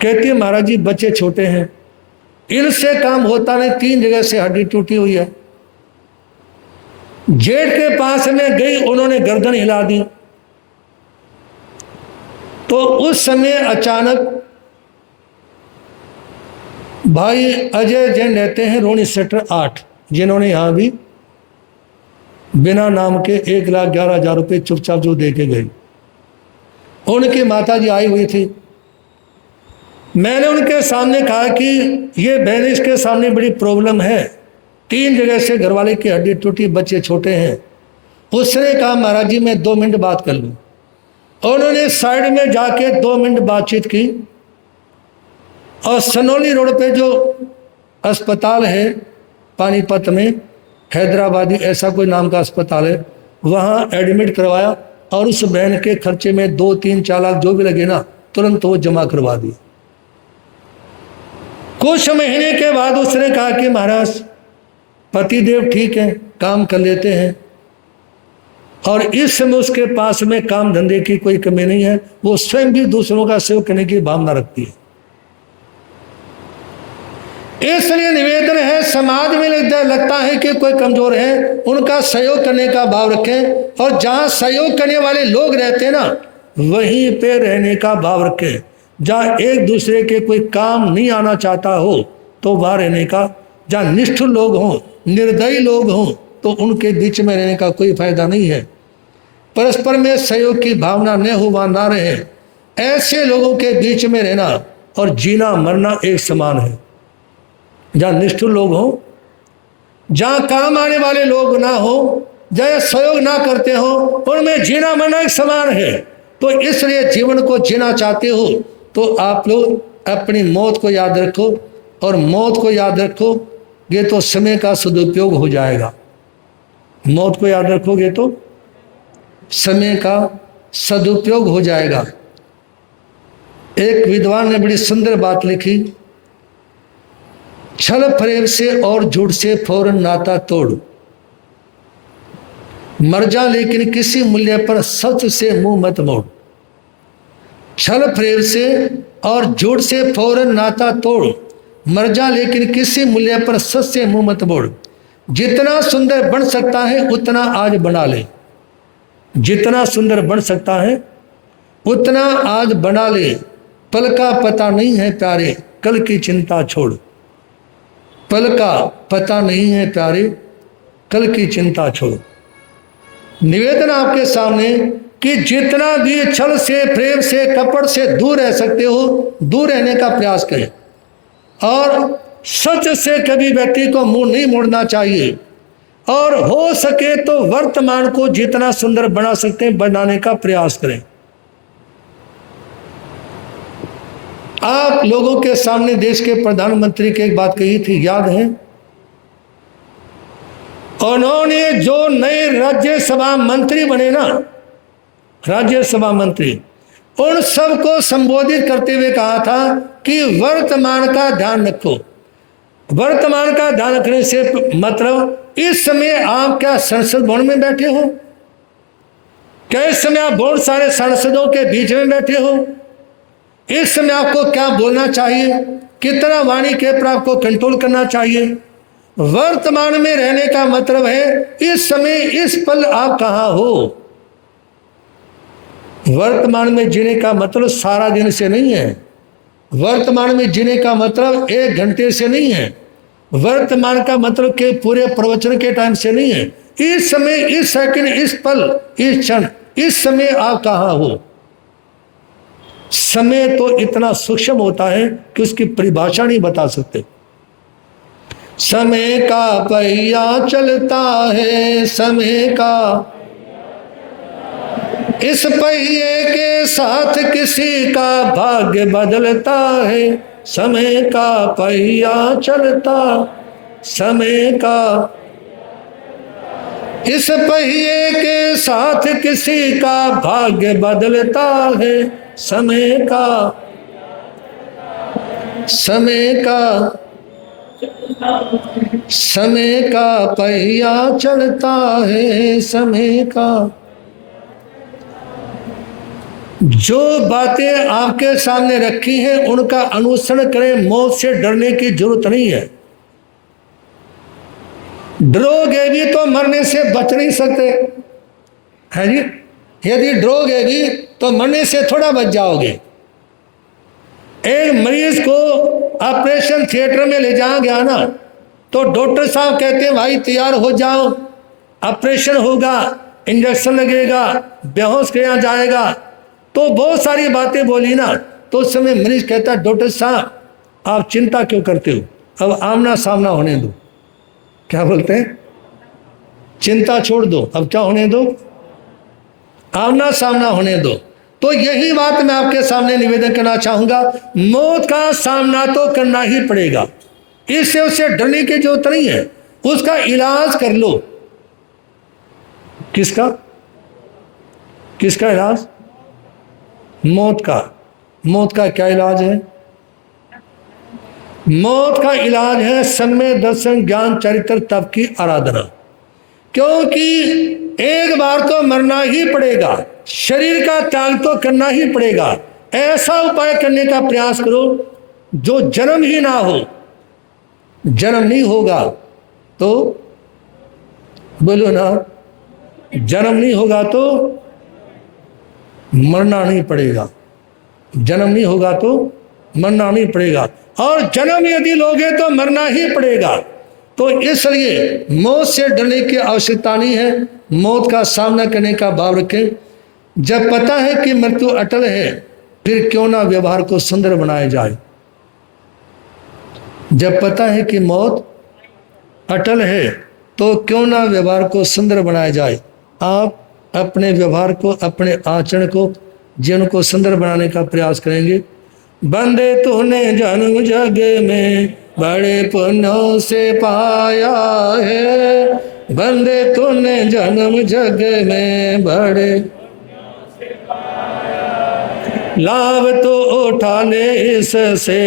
कहती है महाराज जी बच्चे छोटे हैं, इनसे काम होता नहीं, 3 जगह से हड्डी टूटी हुई है। जेठ के पास में गई, उन्होंने गर्दन हिला दी, तो उस समय अचानक भाई अजय जैन रहते हैं रोनी सेक्टर 8, जिन्होंने यहां भी बिना नाम के 1,11,000 रुपये चुपचाप जो दे के गई, उनकी माता जी आई हुई थी। मैंने उनके सामने कहा कि ये बहन, इसके सामने बड़ी प्रॉब्लम है, 3 जगह से घरवाले की हड्डी टूटी, बच्चे छोटे हैं। उसने कहा महाराज जी मैं 2 मिनट बात कर लूँ। उन्होंने साइड में जाके 2 मिनट बातचीत की, और सनोली रोड पे जो अस्पताल है पानीपत में, हैदराबादी ऐसा कोई नाम का अस्पताल है, वहाँ एडमिट करवाया, और उस बहन के खर्चे में 2-3-4 लाख जो भी लगे ना, तुरंत वो जमा करवा दिए। कुछ महीने के बाद उसने कहा कि महाराज पतिदेव ठीक है, काम कर लेते हैं, और इस समय उसके पास में काम धंधे की कोई कमी नहीं है, वो स्वयं भी दूसरों का सहयोग करने की भावना रखती है। इसलिए निवेदन है, समाज में लगता है कि कोई कमजोर है, उनका सहयोग करने का भाव रखें, और जहां सहयोग करने वाले लोग रहते हैं ना, वहीं पे रहने का भाव रखें। जहां एक दूसरे के कोई काम नहीं आना चाहता हो तो वहां रहने का, जहां निष्ठुर लोग हों, निर्दयी लोग हों, तो उनके बीच में रहने का कोई फायदा नहीं है। परस्पर में सहयोग की भावना न हो, वहां ना रहे, ऐसे लोगों के बीच में रहना और जीना मरना एक समान है। जहाँ निष्ठुर लोग हों, जहाँ काम आने वाले लोग ना हो, जहाँ सहयोग ना करते हो, उनमें जीना मरना एक समान है। तो इसलिए जीवन को जीना चाहते हो तो आप लोग अपनी मौत को याद रखो, और मौत को याद रखो ये तो समय का सदुपयोग हो जाएगा। मौत को याद रखोगे तो समय का सदुपयोग हो जाएगा। एक विद्वान ने बड़ी सुंदर बात लिखी, छल फरेब से और झूठ से फौरन नाता तोड़, मर जा लेकिन किसी मूल्य पर सच से मुंह मत मोड़। छल फरेब से और झूठ से फौरन नाता तोड़, मर जा लेकिन किसी मूल्य पर सच से मुंह मत मोड़। जितना सुंदर बन सकता है उतना आज बना ले, जितना सुंदर बन सकता है उतना आज बना ले। पल का पता नहीं है प्यारे, कल की चिंता छोड़। पल का पता नहीं है प्यारे, कल की चिंता छोड़। निवेदन आपके सामने कि जितना भी छल से, प्रेम से, कपट से दूर रह सकते हो, दूर रहने का प्रयास करें। और सच से कभी व्यक्ति को मुंह नहीं मोड़ना चाहिए। और हो सके तो वर्तमान को जितना सुंदर बना सकते हैं बनाने का प्रयास करें। आप लोगों के सामने देश के प्रधानमंत्री की एक बात कही थी, याद है? उन्होंने जो नए राज्यसभा मंत्री बने ना, राज्यसभा मंत्री, उन सबको संबोधित करते हुए कहा था कि वर्तमान का ध्यान रखो। वर्तमान का ध्यान रखने से मतलब इस समय आप क्या संसद भवन में बैठे हो? क्या इस समय आप बहुत सारे सांसदों के बीच में बैठे हो? इस समय आपको क्या बोलना चाहिए, कितना वाणी के पर आपको कंट्रोल करना चाहिए? वर्तमान में रहने का मतलब है इस समय, इस पल आप कहाँ हो। वर्तमान में जीने का मतलब सारा दिन से नहीं है। वर्तमान में जीने का मतलब 1 घंटे से नहीं है। वर्तमान का मतलब के पूरे प्रवचन के टाइम से नहीं है। इस समय, इस सेकंड, इस पल, इस क्षण, इस समय आप कहाँ हो। समय तो इतना सूक्ष्म होता है कि उसकी परिभाषा नहीं बता सकते। समय का पहिया चलता है, समय का, इस पहिए के साथ किसी का भाग्य बदलता है। समय का पहिया चलता, समय का, इस पहिए के साथ किसी का भाग्य बदलता है। समय का, समय का, समय का पहिया चलता है, समय का। जो बातें आपके सामने रखी हैं उनका अनुसरण करें। मौत से डरने की जरूरत नहीं है। डरोगे भी तो मरने से बच नहीं सकते, है जी? यदि डरोगे भी तो मरने से थोड़ा बच जाओगे। एक मरीज को ऑपरेशन थिएटर में ले जाया गया ना, तो डॉक्टर साहब कहते हैं भाई तैयार हो जाओ, ऑपरेशन होगा, इंजेक्शन लगेगा, बेहोश किया जाएगा। तो बहुत सारी बातें बोली ना, तो उस समय मरीज कहता है डॉक्टर साहब आप चिंता क्यों करते हो, अब आमना सामना होने दो। क्या बोलते हैं? चिंता छोड़ दो, अब क्या होने दो, आमना सामना होने दो। तो यही बात मैं आपके सामने निवेदन करना चाहूंगा। मौत का सामना तो करना ही पड़ेगा, इससे उससे डरने की जरूरत नहीं है। उसका इलाज कर लो। किसका? किसका इलाज? मौत का। मौत का क्या इलाज है? मौत का इलाज है सन्मय, दर्शन, ज्ञान, चरित्र, तप की आराधना। क्योंकि एक बार तो मरना ही पड़ेगा, शरीर का त्याग तो करना ही पड़ेगा। ऐसा उपाय करने का प्रयास करो जो जन्म ही ना हो। जन्म नहीं होगा तो बोलो ना, जन्म नहीं होगा तो मरना नहीं पड़ेगा। जन्म नहीं होगा तो मरना नहीं पड़ेगा, और जन्म यदि लोगे तो मरना ही पड़ेगा। तो इसलिए मौत से डरने की आवश्यकता नहीं है। मौत का सामना करने का भाव रखें। जब पता है कि मृत्यु अटल है, फिर क्यों ना व्यवहार को सुंदर बनाया जाए। जब पता है कि मौत अटल है, तो क्यों ना व्यवहार को सुंदर बनाया जाए। आप अपने व्यवहार को, अपने आचरण को, जीवन को सुंदर बनाने का प्रयास करेंगे। बंदे तूने जन्म जग में बड़े पुण्यों से पाया है। बंदे तूने जन्म जग में बड़े लाभ तो उठा ले इससे,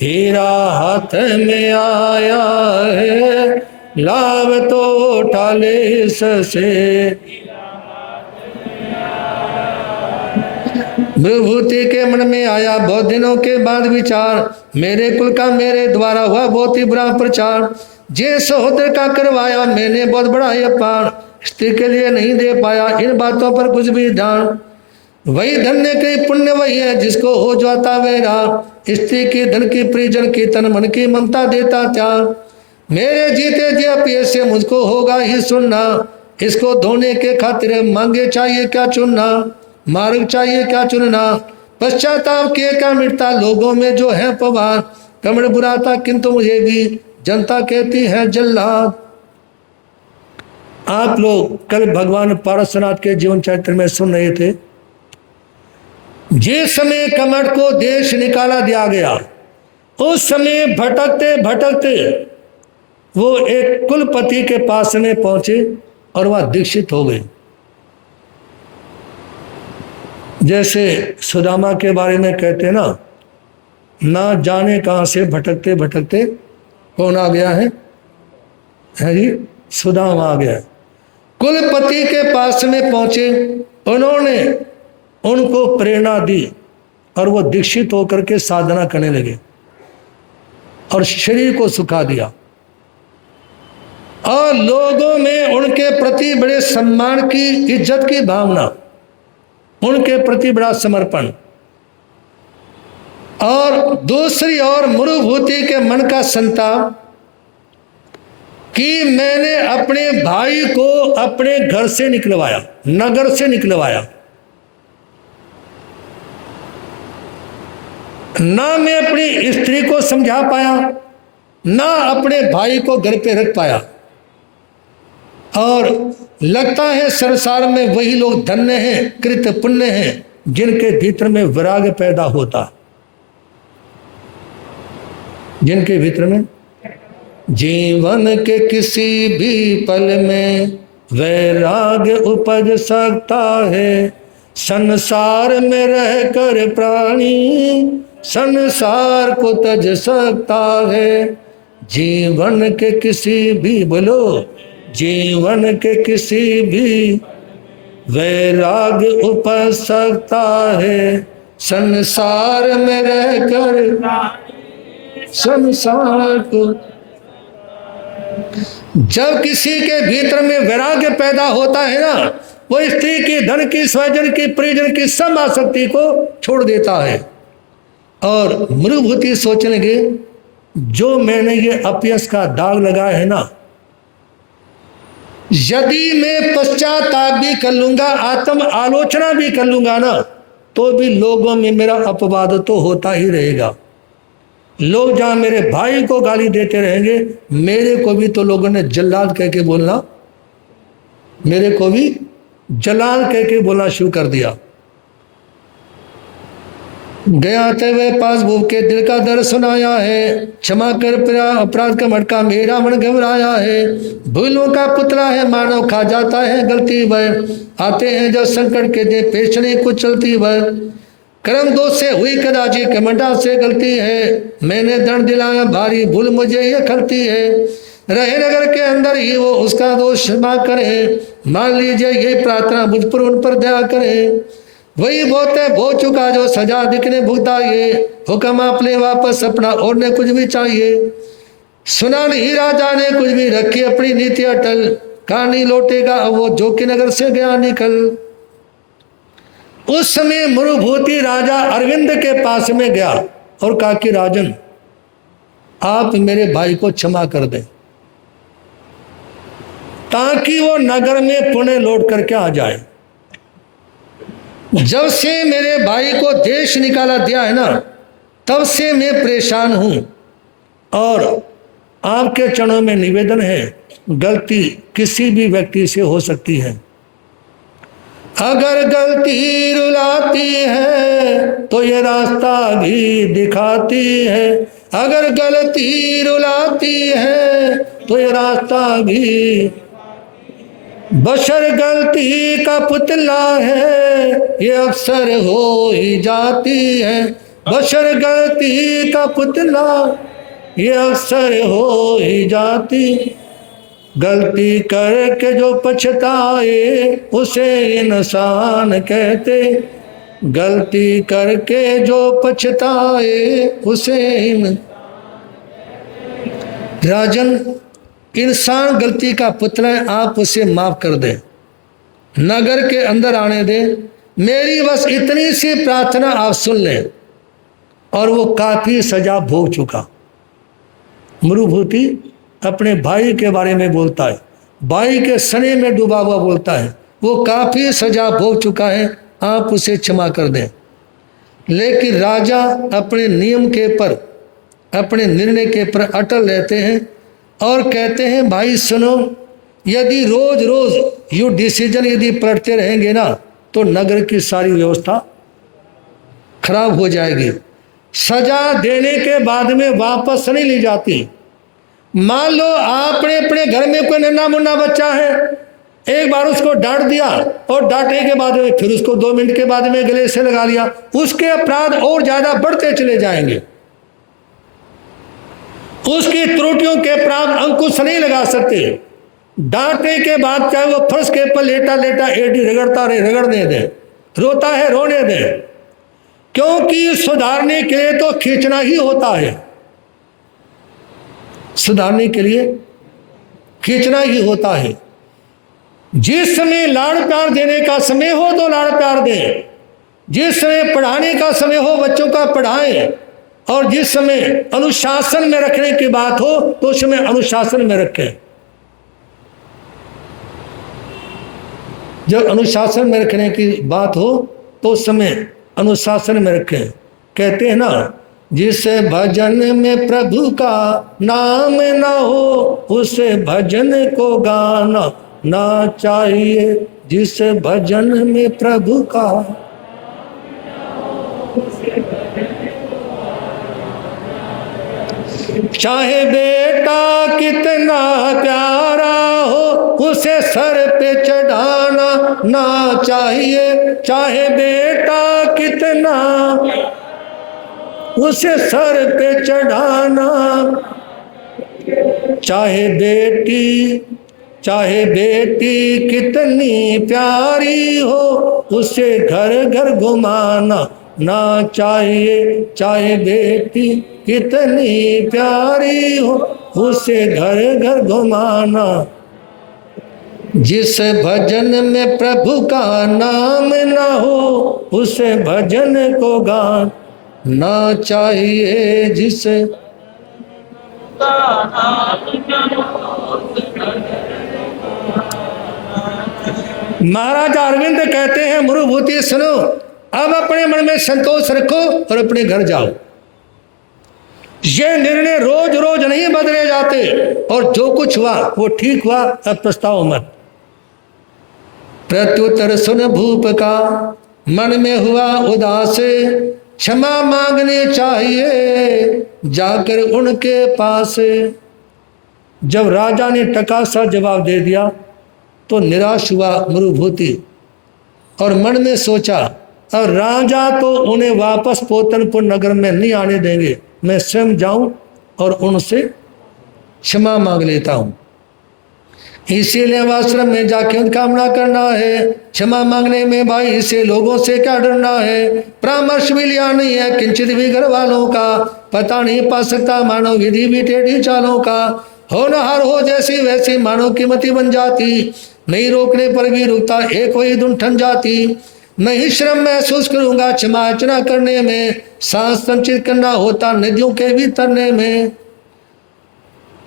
हीरा हाथ में आया है। लाभ तो उठा ले इससे। विभूति के मन में आया बहुत दिनों के बाद विचार, मेरे कुल का मेरे द्वारा हुआ बहुत ही बुरा प्रचार। जे सहोदर का करवाया मैंने बहुत बड़ा ये पान, स्त्री के लिए नहीं दे पाया इन बातों पर कुछ भी ध्यान। वही धन्य के पुण्य वही है जिसको हो जाता वैरा, स्त्री की धन की परिजन की तन मन की ममता देता त्याग। मेरे जीते जी पिए से मुझको होगा ही सुनना, इसको धोने के खातिर मांगे चाहिए क्या चुनना, मार्ग चाहिए क्या चुनना। पश्चाताप किए क्या मिटता लोगों में जो है पवार, कमर बुरा था किंतु मुझे भी जनता कहती है जल्लाद। आप लोग कल भगवान पारसनाथ के जीवन चरित्र में सुन रहे थे, जिस समय कमर को देश निकाला दिया गया उस समय भटकते भटकते वो एक कुलपति के पास में पहुंचे और वह दीक्षित हो गए। जैसे सुदामा के बारे में कहते ना, ना जाने कहां से भटकते भटकते कौन आ गया है जी, सुदामा आ गया। कुलपति के पास में पहुंचे, उन्होंने उनको प्रेरणा दी और वो दीक्षित होकर के साधना करने लगे और शरीर को सुखा दिया और लोगों में उनके प्रति बड़े सम्मान की, इज्जत की भावना, उनके प्रति बड़ा समर्पण। और दूसरी ओर मरुभूति के मन का संताप कि मैंने अपने भाई को अपने घर से निकलवाया, नगर से निकलवाया, ना मैं अपनी स्त्री को समझा पाया, ना अपने भाई को घर पे रख पाया। और लगता है संसार में वही लोग धन्य हैं, कृत पुण्य हैं, जिनके भीतर में वैराग्य पैदा होता, जिनके भीतर में जीवन के किसी भी पल में वैराग्य उपज सकता है। संसार में रहकर प्राणी संसार को तज सकता है। जीवन के किसी भी, बोलो, जीवन के किसी भी वैराग्य उपज सकता है। संसार में रहकर संसार को, जब किसी के भीतर में वैराग्य पैदा होता है ना, वो स्त्री की, धन की, स्वजन की, परिजन की सब आसक्ति को छोड़ देता है और मरुभूति सोचने लगे, जो मैंने ये अपयश का दाग लगाया है ना, यदि मैं पश्चाताप भी कर लूंगा, आत्म आलोचना भी कर लूंगा ना, तो भी लोगों में मेरा अपवाद तो होता ही रहेगा। लोग जहां मेरे भाई को गाली देते रहेंगे, मेरे को भी तो लोगों ने जल्लाद कह के बोलना, मेरे को भी जलाल कह के बोलना शुरू कर दिया। गया थे वे पास भूख के दिल का दर्द सुनाया है, क्षमा कर अपराध का मटका मेरा मन घबराया है। भूलों का पुतला है मानव खा जाता है गलती भर, आते हैं जब संकट के दिन पेश नहीं कुछ चलती भर। कर्म दोष से हुई कदाची कमंडा से गलती है, मैंने दंड दिलाया भारी भूल मुझे ये खलती है। रहे नगर के अंदर ही वो उसका दोष क्षमा करे, मान लीजिए ये प्रार्थना मुझ पर उन पर दया करे। वही बहुत है भो चुका जो सजा दिखने भुगता, ये हुक्म आप ले वापस अपना और ने कुछ भी चाहिए। सुना नहीं राजा ने कुछ भी, रखी अपनी नीति अटल, कहानी लौटेगा अब वो जो कि नगर से गया निकल। उस समय मरुभूति राजा अरविंद के पास में गया और कहा कि राजन, आप मेरे भाई को क्षमा कर दें ताकि वो नगर में पुणे लौट करके आ जाए। जब से मेरे भाई को देश निकाला दिया है ना, तब से मैं परेशान हूं और आपके चरणों में निवेदन है, गलती किसी भी व्यक्ति से हो सकती है। अगर गलती रुलाती है तो ये रास्ता भी दिखाती है, अगर गलती रुलाती है तो ये रास्ता भी, बशर गलती का पुतला है ये अक्सर हो ही जाती है। बशर गलती का पुतला ये अक्सर हो ही जाती, गलती करके जो पछताए उसे इंसान कहते, गलती करके जो पछताए उसे राजन, इंसान गलती का पुतला है, आप उसे माफ कर दें, नगर के अंदर आने दें, मेरी बस इतनी सी प्रार्थना आप सुन लें। और वो काफी सजा भोग चुका। मरुभूति अपने भाई के बारे में बोलता है, भाई के सने में डूबा हुआ बोलता है, वो काफी सजा भोग चुका है, आप उसे क्षमा कर दें। लेकिन राजा अपने नियम के पर, अपने निर्णय के पर अटल रहते हैं और कहते हैं भाई सुनो, यदि रोज रोज यू डिसीजन यदि पलटते रहेंगे ना तो नगर की सारी व्यवस्था खराब हो जाएगी। सजा देने के बाद में वापस नहीं ली जाती। मान लो आपने अपने घर में कोई नन्हा मुन्ना बच्चा है, एक बार उसको डांट दिया और डांटने के बाद में फिर उसको 2 मिनट के बाद में गले से लगा लिया, उसके अपराध और ज्यादा बढ़ते चले जाएंगे। उसकी त्रुटियों के अपराध अंकुश नहीं लगा सकते। डांटने के बाद चाहे वो फर्श के ऊपर लेटा लेटा एड़ी रगड़ता रहे, रगड़ने दे, रोता है रोने दे, क्योंकि सुधारने के लिए तो खींचना ही होता है। सुधारने के लिए खींचना ही होता है। जिस समय लाड़ प्यार देने का समय हो तो लाड़ प्यार दें, जिस समय पढ़ाने का समय हो बच्चों का पढ़ाएं, और जिस समय अनुशासन में रखने की बात हो तो उस समय अनुशासन में रखें। जब अनुशासन में रखने की बात हो तो उस समय अनुशासन में रखें। कहते हैं ना, जिस भजन में प्रभु का नाम न हो उसे भजन को गाना ना चाहिए। जिस भजन में प्रभु का चाहे बेटा कितना प्यारा हो उसे सर पे चढ़ाना ना चाहिए। चाहे बेटा कितना उसे सर पे चढ़ाना, चाहे बेटी कितनी प्यारी हो उसे घर घर घुमाना ना चाहिए। चाहे बेटी कितनी प्यारी हो उसे घर घर घुमाना। जिस भजन में प्रभु का नाम ना हो उसे भजन को गाना ना चाहिए। जिस महाराज अरविंद कहते हैं, मरुभूति सुनो, अब अपने मन में संतोष रखो और अपने घर जाओ। ये निर्णय रोज रोज नहीं बदले जाते, और जो कुछ हुआ वो ठीक हुआ, अब पछताओ मत। प्रत्युत्तर सुन भूप का मन में हुआ उदास, क्षमा मांगनी चाहिए जाकर उनके पास। जब राजा ने टका सा जवाब दे दिया तो निराश हुआ मरुभूति और मन में सोचा, और राजा तो उन्हें वापस पोतनपुर नगर में नहीं आने देंगे, मैं स्वयं जाऊं और उनसे क्षमा मांग लेता हूं। इसीलिए आश्रम में जाके कामना करना है। क्षमा मांगने में भाई इसे लोगों से क्या डरना है। परामर्श भी लिया नहीं है किंचित भी घर वालों का, पता नहीं पा सकता मानव विधि भी टेढ़ी चालों का। होनहार हो जैसी वैसी मानव की मति बन जाती, नहीं रोकने पर भी रुकता एक वही धुन जाती। नहीं श्रम महसूस करूंगा क्षमा अर्चना करने में, सांस संचित करना होता नदियों के भी तरने में।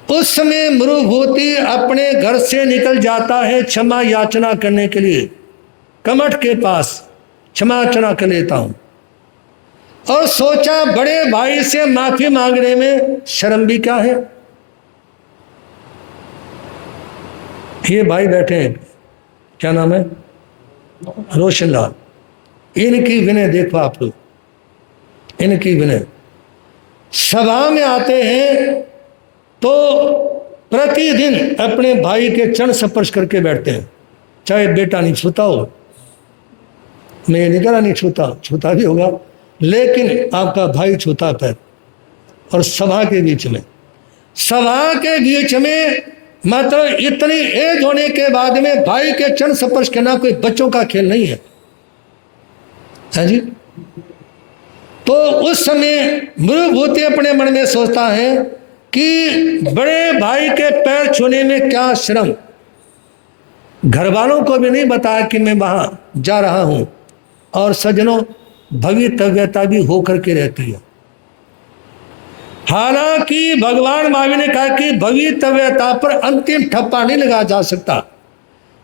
उस समय मरुभूति अपने घर से निकल जाता है क्षमा याचना करने के लिए, कमठ के पास क्षमा याचना कर लेता हूं। और सोचा बड़े भाई से माफी मांगने में शर्म भी क्या है। ये भाई बैठे हैं, क्या नाम है, रोशनलाल। इनकी विनय देखो आप लोग, इनकी विनय। सभा में आते हैं तो प्रतिदिन अपने भाई के चरण स्पर्श करके बैठते हैं, चाहे बेटा नहीं छूता हो। मैं ये नहीं कह रहा नहीं छूता, छूता भी होगा, लेकिन आपका भाई छूता पैर। और सभा के बीच में, सभा के बीच में मतलब इतनी एज होने के बाद में भाई के चरण स्पर्श करना कोई बच्चों का खेल नहीं है जी। तो उस समय मरुभूति अपने मन में सोचता है, कि बड़े भाई के पैर छूने में क्या शर्म, घर वालों को भी नहीं बताया कि मैं वहां जा रहा हूं। और सज्जनों, भवितव्यता भी होकर के रहती है। हालांकि भगवान महावीर ने कहा कि भवितव्यता पर अंतिम ठप्पा नहीं लगा जा सकता,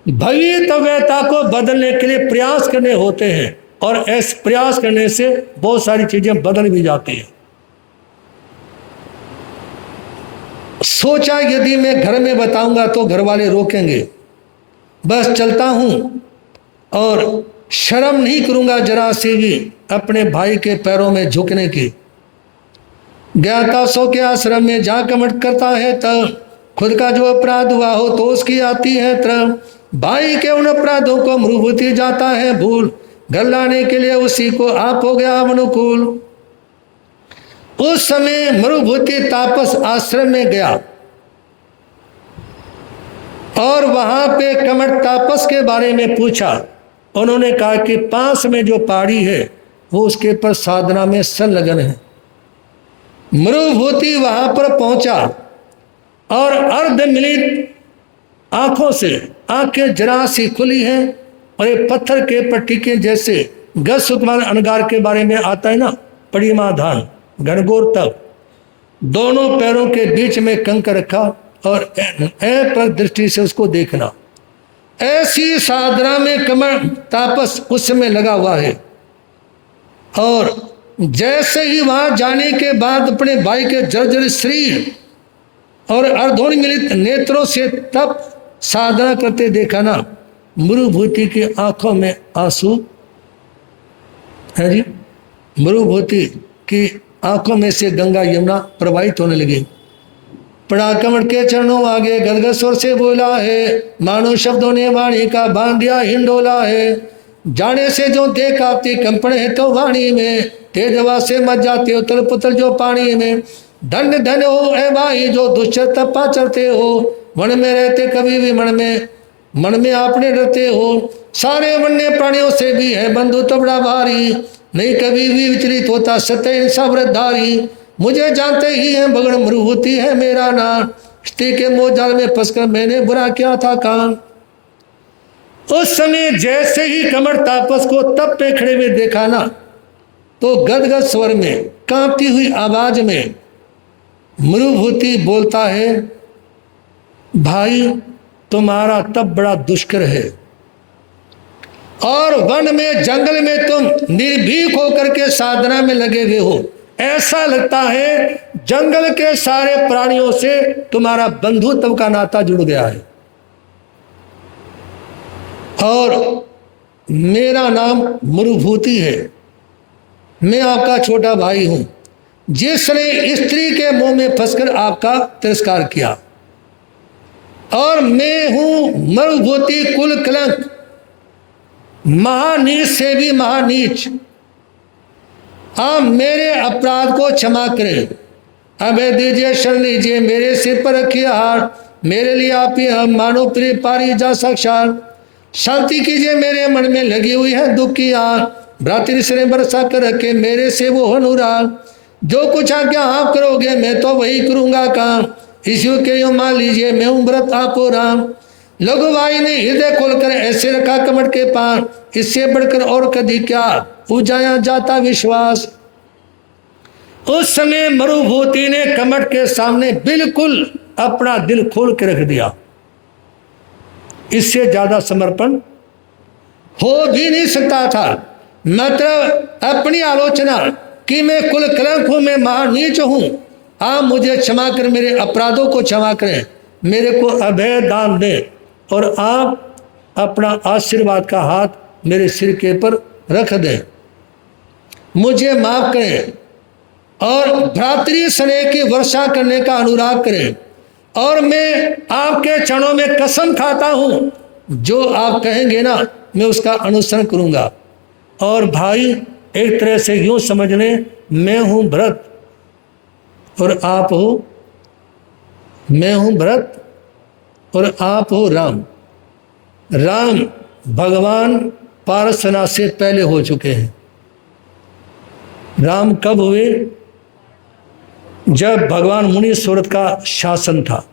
भवितव्यता को बदलने के लिए प्रयास करने होते हैं, और ऐसे प्रयास करने से बहुत सारी चीजें बदल भी जाती हैं। सोचा यदि मैं घर में बताऊंगा तो घर वाले रोकेंगे, बस चलता हूं और शर्म नहीं करूंगा जरा से भी अपने भाई के पैरों में झुकने की। ज्ञाता सो के आश्रम में जहाँ कमट करता है तब खुद का जो अपराध हुआ हो तो उसकी आती है तरफ, भाई के उन अपराधों को मरूभूति जाता है भूल, घर लाने के लिए उसी को आप हो गया अनुकूल। उस समय मरुभूति तापस आश्रम में गया और वहां पे कमट तापस के बारे में पूछा। उन्होंने कहा कि पास में जो पहाड़ी है वो उसके पर साधना में संलग्न है। मरुभूति वहां पर पहुंचा और अर्ध मिलित आंखों से, आंखें जरा सी खुली हैं और एक पत्थर के पट्टी के जैसे गस उत्मान अनगार के बारे में आता है ना, पड़ीमा धान गणगौर तक, दोनों पैरों के बीच में कंकर रखा और पर दृष्टि से उसको देखना। ऐसी साधना में कमर तापस उस समय लगा हुआ है। और जैसे ही वहां जाने के बाद अपने भाई के जर्जर शरीर और अर्धोन्मिलित नेत्रों से तप साधना करते देखा ना, मरुभूति की आंखों में आंसू है जी, मरुभूति की आंखों में से गंगा यमुना प्रवाहित होने लगी। पड़ा कमर के चरणों आगे गदगद स्वर से बोला है, मानो शब्दों ने वाणी का बांध दिया हिंडोला है। जाने से जो देख आपती कंपन है तो वाणी में, तेज हवा से मच जाते हो तल पुतल जो पानी में। धन्य धन्य हो ए भाई जो दुष्चर तपा चलते हो, मन में रहते कभी भी मन में आपने डरते हो। सारे वन्य प्राणियों से भी है बंधु तो बड़ा भारी, नहीं कभी भी विचलित होता सत्य सब व्रतधारी। मुझे जानते ही है भगवान मरुभूति है मेरा नाम, स्त्री के मोहजाल में फंसकर मैंने बुरा किया था काम। उस समय जैसे ही कमर तापस को तप पे खड़े हुए देखा ना, तो गदगद स्वर में कांपती हुई आवाज में मरुभूति बोलता है, भाई तुम्हारा तप बड़ा दुष्कर है और वन में जंगल में तुम निर्भीक होकर के साधना में लगे हुए हो। ऐसा लगता है जंगल के सारे प्राणियों से तुम्हारा बंधुत्व का नाता जुड़ गया है। और मेरा नाम मरुभूति है, मैं आपका छोटा भाई हूं जिसने स्त्री के मुंह में फंसकर आपका तिरस्कार किया। और मैं हूं मरुभूति कुल कलंक, महानीच से भी महानीच। आप मेरे अपराध को क्षमा करें, अभय दीजिए, शरण लीजिए, मेरे सिर पर रखिए हार, मेरे लिए आप ही हम मानो प्रिय पारी जा साक्षात। शांति कीजिए मेरे मन में लगी हुई है दुख की आग, भ्रातृ से बरसा कर रखे मेरे से वो अनुराग। जो कुछ आज्ञा आप करोगे मैं तो वही करूंगा काम, इस युग के यो मान लीजिए मैं हूं व्रत आपो राम। लघु भाई ने हृदय खोलकर ऐसे रखा कमर के पान, इससे बढ़कर और कभी क्या उजाया जाता विश्वास। उस समय मरुभूति ने कमर के सामने बिल्कुल अपना दिल खोल के रख दिया। इससे ज्यादा समर्पण हो भी नहीं सकता था। मतलब अपनी आलोचना कि मैं कुल कलंक हूं, मैं महानीच हूं, आप मुझे क्षमा कर, मेरे अपराधों को क्षमा करें, मेरे को अभय दान दें और आप अपना आशीर्वाद का हाथ मेरे सिर के पर रख दें, मुझे माफ करें और भ्रातृ स्नेह की वर्षा करने का अनुराग करें। और मैं आपके चरणों में कसम खाता हूं, जो आप कहेंगे ना मैं उसका अनुसरण करूंगा। और भाई एक तरह से यूं समझ लें, मैं हूं भरत और आप हो, मैं हूं भरत और आप हो राम। राम भगवान पारसनाथ से पहले हो चुके हैं। राम कब हुए? जब भगवान मुनीश्वरत का शासन था,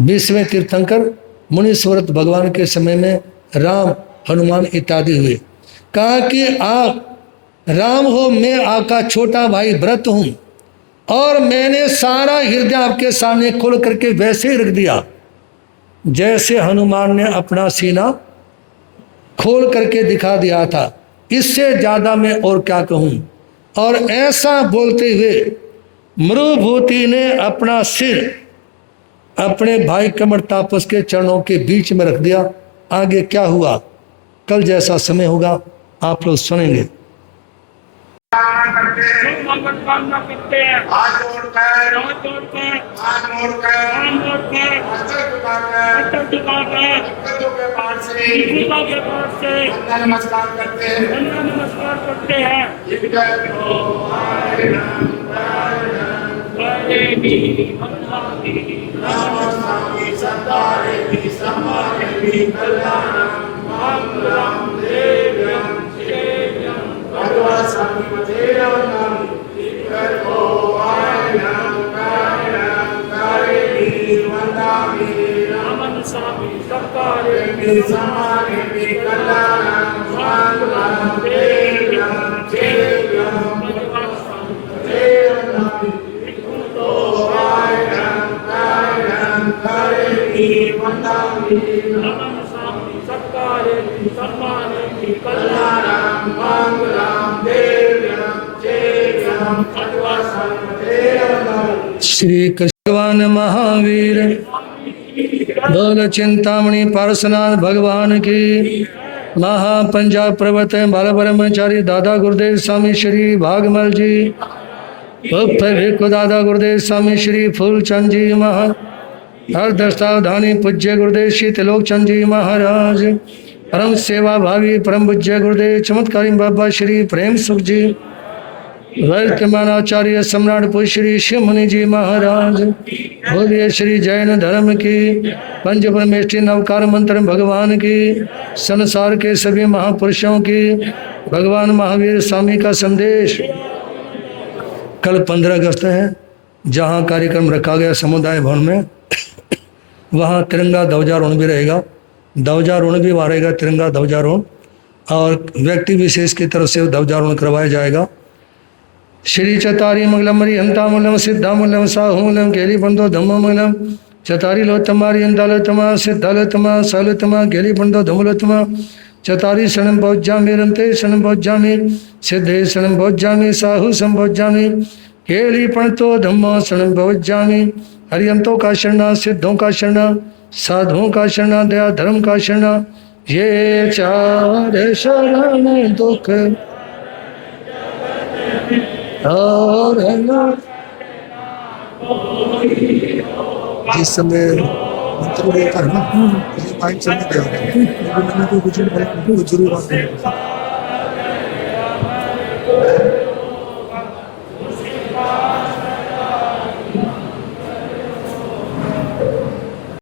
20वें तीर्थंकर मुनीश्वरत भगवान के समय में राम हनुमान इत्यादि हुए। कहा कि आप राम हो, मैं आपका छोटा भाई भरत हूं और मैंने सारा हृदय आपके सामने खोल करके वैसे ही रख दिया जैसे हनुमान ने अपना सीना खोल करके दिखा दिया था। इससे ज्यादा मैं और क्या कहूं। और ऐसा बोलते हुए मरुभूति ने अपना सिर अपने भाई कमर तापस के चरणों के बीच में रख दिया। आगे क्या हुआ, कल जैसा समय होगा आप लोग सुनेंगे। कामना करते हैं, हाथ जोड़कर नमस्कार करते हैं। श्री कृष्ण भगवान महावीर बोल चिंतामणि पार्श्वनाथ भगवान की। महापंजा पर्वत बाल ब्रह्मचारी दादा गुरुदेव स्वामी श्री भागमल जी, उप भिक्खु दादा गुरुदेव स्वामी श्री फूलचंद जी महाराज, अर्धष्टावधानी पूज्य गुरुदेव श्री त्रिलोकचंद जी महाराज, परम सेवा भावी परम पूज्य गुरुदेव चमत्कारी बाबा श्री प्रेम सुख जी, वर्तमानाचार्य सम्राट पुष्य श्री शिव मुनि जी महाराज। बोलिए श्री जैन धर्म की, पंच परमेष्टि नवकार मंत्र भगवान की, संसार के सभी महापुरुषों की, भगवान महावीर स्वामी का संदेश। कल 15 अगस्त है, जहाँ कार्यक्रम रखा गया समुदाय भवन में, वहाँ तिरंगा ध्वजारोहण भी रहेगा। ध्वजारोहण भी वहाँ रहेगा, तिरंगा ध्वजारोहण, और व्यक्ति विशेष की तरफ से ध्वजारोहण करवाया जाएगा। श्री चतारी मंगलम हरिहंता मंगलम सिद्धा मंगलम साहूलम गेली बंदो धम्म मंगलम चतारी लोतमा रियंदालोतमा सिद्धालोतमा सालोतमा गेली बंदो धम्मलोतमा चतारी शरणम भोज्जामि रंते शरणम भोज्जामि सिद्धे शरणम भोज्जामि साहू शरणम भोज्जामि गेली पंतो धम्म शरणम भोज्जामि। हरियंतों का शरणा, सिद्धों का शरणा, साधुओं का शरणा, दया धर्म का शरणा, ये चार शरण दुख और जिस समय मंत्र देता है ना, माइंड से नहीं, मैंने कोई कुछ जरूरी बात नहीं।